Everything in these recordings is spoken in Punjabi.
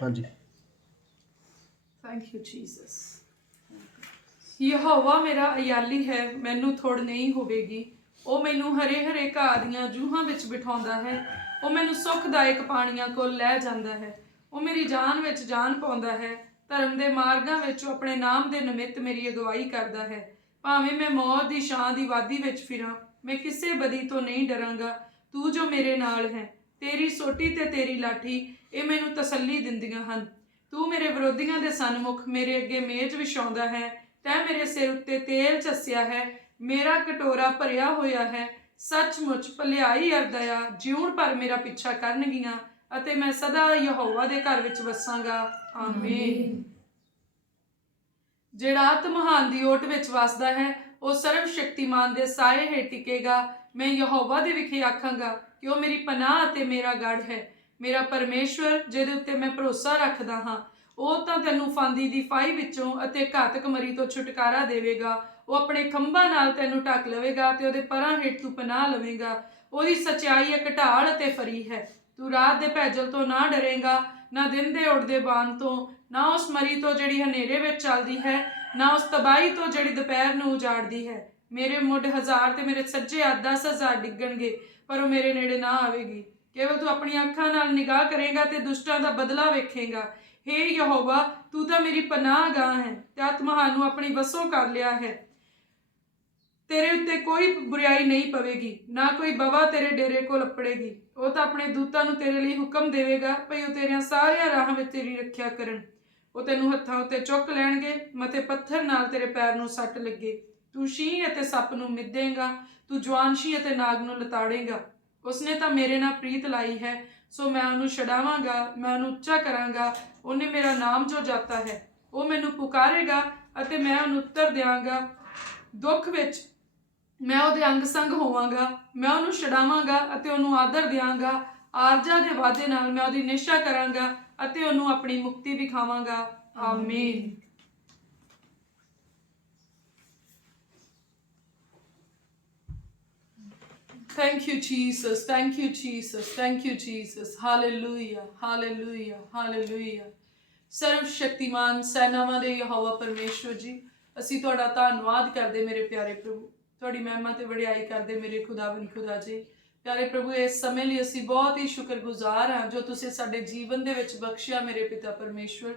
हाँ जी। Thank you Jesus. यहोवा मेरा अयाली है, मैनू थोड़ नहीं होवेगी। ਉਹ ਮੈਨੂੰ ਹਰੇ ਹਰੇ ਘਾਹ ਦੀਆਂ ਜੂਹਾਂ ਵਿੱਚ ਬਿਠਾਉਂਦਾ ਹੈ। ਉਹ ਮੈਨੂੰ ਸੁਖਦਾਇਕ ਪਾਣੀਆਂ ਕੋਲ ਲੈ ਜਾਂਦਾ ਹੈ। ਉਹ ਮੇਰੀ ਜਾਨ ਵਿੱਚ ਜਾਨ ਪਾਉਂਦਾ ਹੈ। ਧਰਮ ਦੇ ਮਾਰਗਾਂ ਵਿੱਚ ਉਹ ਆਪਣੇ ਨਾਮ ਦੇ ਨਿਮਿਤ ਮੇਰੀ ਅਗਵਾਈ ਕਰਦਾ ਹੈ। ਭਾਵੇਂ ਮੈਂ ਮੌਤ ਦੀ ਛਾਂ ਦੀ ਵਾਦੀ ਵਿੱਚ ਫਿਰਾਂ, ਮੈਂ ਕਿਸੇ ਬਦੀ ਤੋਂ ਨਹੀਂ ਡਰਾਂਗਾ। ਤੂੰ ਜੋ ਮੇਰੇ ਨਾਲ ਹੈ, ਤੇਰੀ ਸੋਟੀ ਤੇ ਤੇਰੀ ਲਾਠੀ, ਇਹ ਮੈਨੂੰ ਤਸੱਲੀ ਦਿੰਦੀਆਂ ਹਨ। ਤੂੰ ਮੇਰੇ ਵਿਰੋਧੀਆਂ ਦੇ ਸਨਮੁਖ ਮੇਰੇ ਅੱਗੇ ਮੇਜ਼ ਵਿਛਾਉਂਦਾ ਹੈ। ਤੈਂ ਮੇਰੇ ਸਿਰ ਉੱਤੇ ਤੇਲ ਝੱਸਿਆ ਹੈ। ਮੇਰਾ ਕਟੋਰਾ ਭਰਿਆ ਹੋਇਆ ਹੈ। ਸੱਚਮੁੱਚ ਭਲਾਈ ਅਰ ਦਇਆ ਜਿਉਣ ਭਰ ਮੇਰਾ ਪਿੱਛਾ ਕਰਨਗੀਆਂ ਅਤੇ ਮੈਂ ਸਦਾ ਯਹੋਵਾ ਦੇ ਘਰ ਵਿੱਚ ਵਸਾਂਗਾ। ਆਮੀਨ। ਜਿਹੜਾ ਆਤਮਹਾਨ ਦੀ ਓਟ ਵਿੱਚ ਵਸਦਾ ਹੈ, ਉਹ ਸਰਵ ਸ਼ਕਤੀਮਾਨ ਦੇ ਸਾਏ ਹੇਠ ਟਿਕੇਗਾ। ਮੈਂ ਯਹੋਵਾ ਦੇ ਵਿਖੇ ਆਖਾਂਗਾ ਕਿ ਉਹ ਮੇਰੀ ਪਨਾਹ ਅਤੇ ਮੇਰਾ ਗੜ੍ਹ ਹੈ। ਮੇਰਾ ਪਰਮੇਸ਼ਵਰ ਜਿਹਦੇ ਉੱਤੇ ਮੈਂ ਭਰੋਸਾ ਰੱਖਦਾ ਹਾਂ, ਉਹ ਤਾਂ ਤੈਨੂੰ ਫਾਂਦੀ ਦੀ ਫਾਹੀ ਵਿੱਚੋਂ ਅਤੇ ਘਾਤਕ ਮਰੀ ਤੋਂ ਛੁਟਕਾਰਾ ਦੇਵੇਗਾ। ਉਹ ਆਪਣੇ ਖੰਭਾਂ ਨਾਲ ਤੈਨੂੰ ਢੱਕ ਲਵੇਗਾ ਤੇ ਉਹਦੇ ਪਰਾਂ ਹੇਠ ਤੂੰ ਪਨਾਹ ਲਵੇਂਗਾ। ਉਹਦੀ ਸੱਚਾਈ ਇੱਕ ਢਾਲ ਅਤੇ ਫਰੀ ਹੈ। ਤੂੰ ਰਾਤ ਦੇ ਭੈਜਲ ਤੋਂ ਨਾ ਡਰੇਂਗਾ, ਨਾ ਦਿਨ ਦੇ ਉੜਦੇ ਬਾਣ ਤੋਂ, ਨਾ ਉਸ ਮਰੀ ਤੋਂ ਜਿਹੜੀ ਹਨੇਰੇ ਵਿੱਚ ਚੱਲਦੀ ਹੈ, ਨਾ ਉਸ ਤਬਾਹੀ ਤੋਂ ਜਿਹੜੀ ਦੁਪਹਿਰ ਨੂੰ ਉਜਾੜਦੀ ਹੈ। ਮੇਰੇ ਮੁੱਢ 1000 ਤੇ ਮੇਰੇ ਸੱਜੇ ਹੱਥ 10,000 ਡਿੱਗਣਗੇ, ਪਰ ਉਹ ਮੇਰੇ ਨੇੜੇ ਨਾ ਆਵੇਗੀ। ਕੇਵਲ ਤੂੰ ਆਪਣੀਆਂ ਅੱਖਾਂ ਨਾਲ ਨਿਗਾਹ ਕਰੇਗਾ ਤੇ ਦੁਸ਼ਟਾਂ ਦਾ ਬਦਲਾ ਵੇਖੇਗਾ। ਹੇ ਯਹੋਵਾ, ਤੂੰ ਤਾਂ ਮੇਰੀ ਪਨਾਹਗਾਹ ਹੈ ਤੇ ਆਤਮਹਾਨ ਨੂੰ ਆਪਣੀ ਵਸੋਂ ਕਰ ਲਿਆ ਹੈ। ਤੇਰੇ ਉੱਤੇ ਕੋਈ ਬੁਰਾਈ ਨਹੀਂ ਪਵੇਗੀ, ਨਾ ਕੋਈ ਬਵਾ ਤੇਰੇ ਡੇਰੇ ਕੋਲ ਅੱਪੜੇਗੀ। ਉਹ ਤਾਂ ਆਪਣੇ ਦੂਤਾਂ ਨੂੰ ਤੇਰੇ ਲਈ ਹੁਕਮ ਦੇਵੇਗਾ ਭਈ ਉਹ ਤੇਰਿਆਂ ਸਾਰਿਆਂ ਰਾਹਾਂ ਵਿੱਚ ਤੇਰੀ ਰੱਖਿਆ ਕਰਨ। ਉਹ ਤੈਨੂੰ ਹੱਥਾਂ ਉੱਤੇ ਚੁੱਕ ਲੈਣਗੇ, ਮਤੇ ਪੱਥਰ ਨਾਲ ਤੇਰੇ ਪੈਰ ਨੂੰ ਸੱਟ ਲੱਗੇ। ਤੂੰ ਸ਼ੀਂਹ ਅਤੇ ਸੱਪ ਨੂੰ ਮਿੱਧੇਂਗਾ, ਤੂੰ ਜਵਾਨਸ਼ੀ ਅਤੇ ਨਾਗ ਨੂੰ ਲਤਾੜੇਂਗਾ। ਉਸਨੇ ਤਾਂ ਮੇਰੇ ਨਾਲ ਪ੍ਰੀਤ ਲਾਈ ਹੈ, ਸੋ ਮੈਂ ਉਹਨੂੰ ਛਡਾਵਾਂਗਾ, ਮੈਂ ਉਹਨੂੰ ਉੱਚਾ ਕਰਾਂਗਾ। ਉਹਨੇ ਮੇਰਾ ਨਾਮ ਜੋ ਜਾਤਾ ਹੈ, ਉਹ ਮੈਨੂੰ ਪੁਕਾਰੇਗਾ ਅਤੇ ਮੈਂ ਉਹਨੂੰ ਉੱਤਰ ਦਿਆਂਗਾ। ਦੁੱਖ ਵਿੱਚ ਮੈਂ ਉਹਦੇ ਅੰਗ ਸੰਗ ਹੋਵਾਂਗਾ। ਮੈਂ ਉਹਨੂੰ ਛਡਾਵਾਂਗਾ ਅਤੇ ਉਹਨੂੰ ਆਦਰ ਦਿਆਂਗਾ। ਆਰਜਾ ਦੇ ਵਾਅਦੇ ਨਾਲ ਮੈਂ ਉਹਦੀ ਨਿਸ਼ਾ ਕਰਾਂਗਾ ਅਤੇ ਉਹਨੂੰ ਆਪਣੀ ਮੁਕਤੀ ਵਿਖਾਵਾਂਗਾ। ਆਮੀਨ। Thank you, Jesus. Thank you, Jesus. Thank you, Jesus. Hallelujah. Hallelujah. Hallelujah. ਸਰਵ ਸ਼ਕਤੀਮਾਨ ਸੈਨਾਵਾਂ ਦੇ ਯਹੋਵਾ ਪਰਮੇਸ਼ਵਰ ਜੀ, ਅਸੀਂ ਤੁਹਾਡਾ ਧੰਨਵਾਦ ਕਰਦੇ ਮੇਰੇ ਪਿਆਰੇ ਪ੍ਰਭੂ। ਤੁਹਾਡੀ ਮਹਿਮਾ ਤੇ ਵਡਿਆਈ ਕਰਦੇ ਮੇਰੇ ਖੁਦਾਵੰਦ ਖੁਦਾ ਜੀ। ਪਿਆਰੇ ਪ੍ਰਭੂ, ਇਸ ਸਮੇਂ ਲਈ ਅਸੀਂ ਬਹੁਤ ਹੀ ਸ਼ੁਕਰਗੁਜ਼ਾਰ ਹਾਂ ਜੋ ਤੁਸੀਂ ਸਾਡੇ ਜੀਵਨ ਦੇ ਵਿੱਚ ਬਖਸ਼ਿਆ ਮੇਰੇ ਪਿਤਾ ਪਰਮੇਸ਼ਵਰ।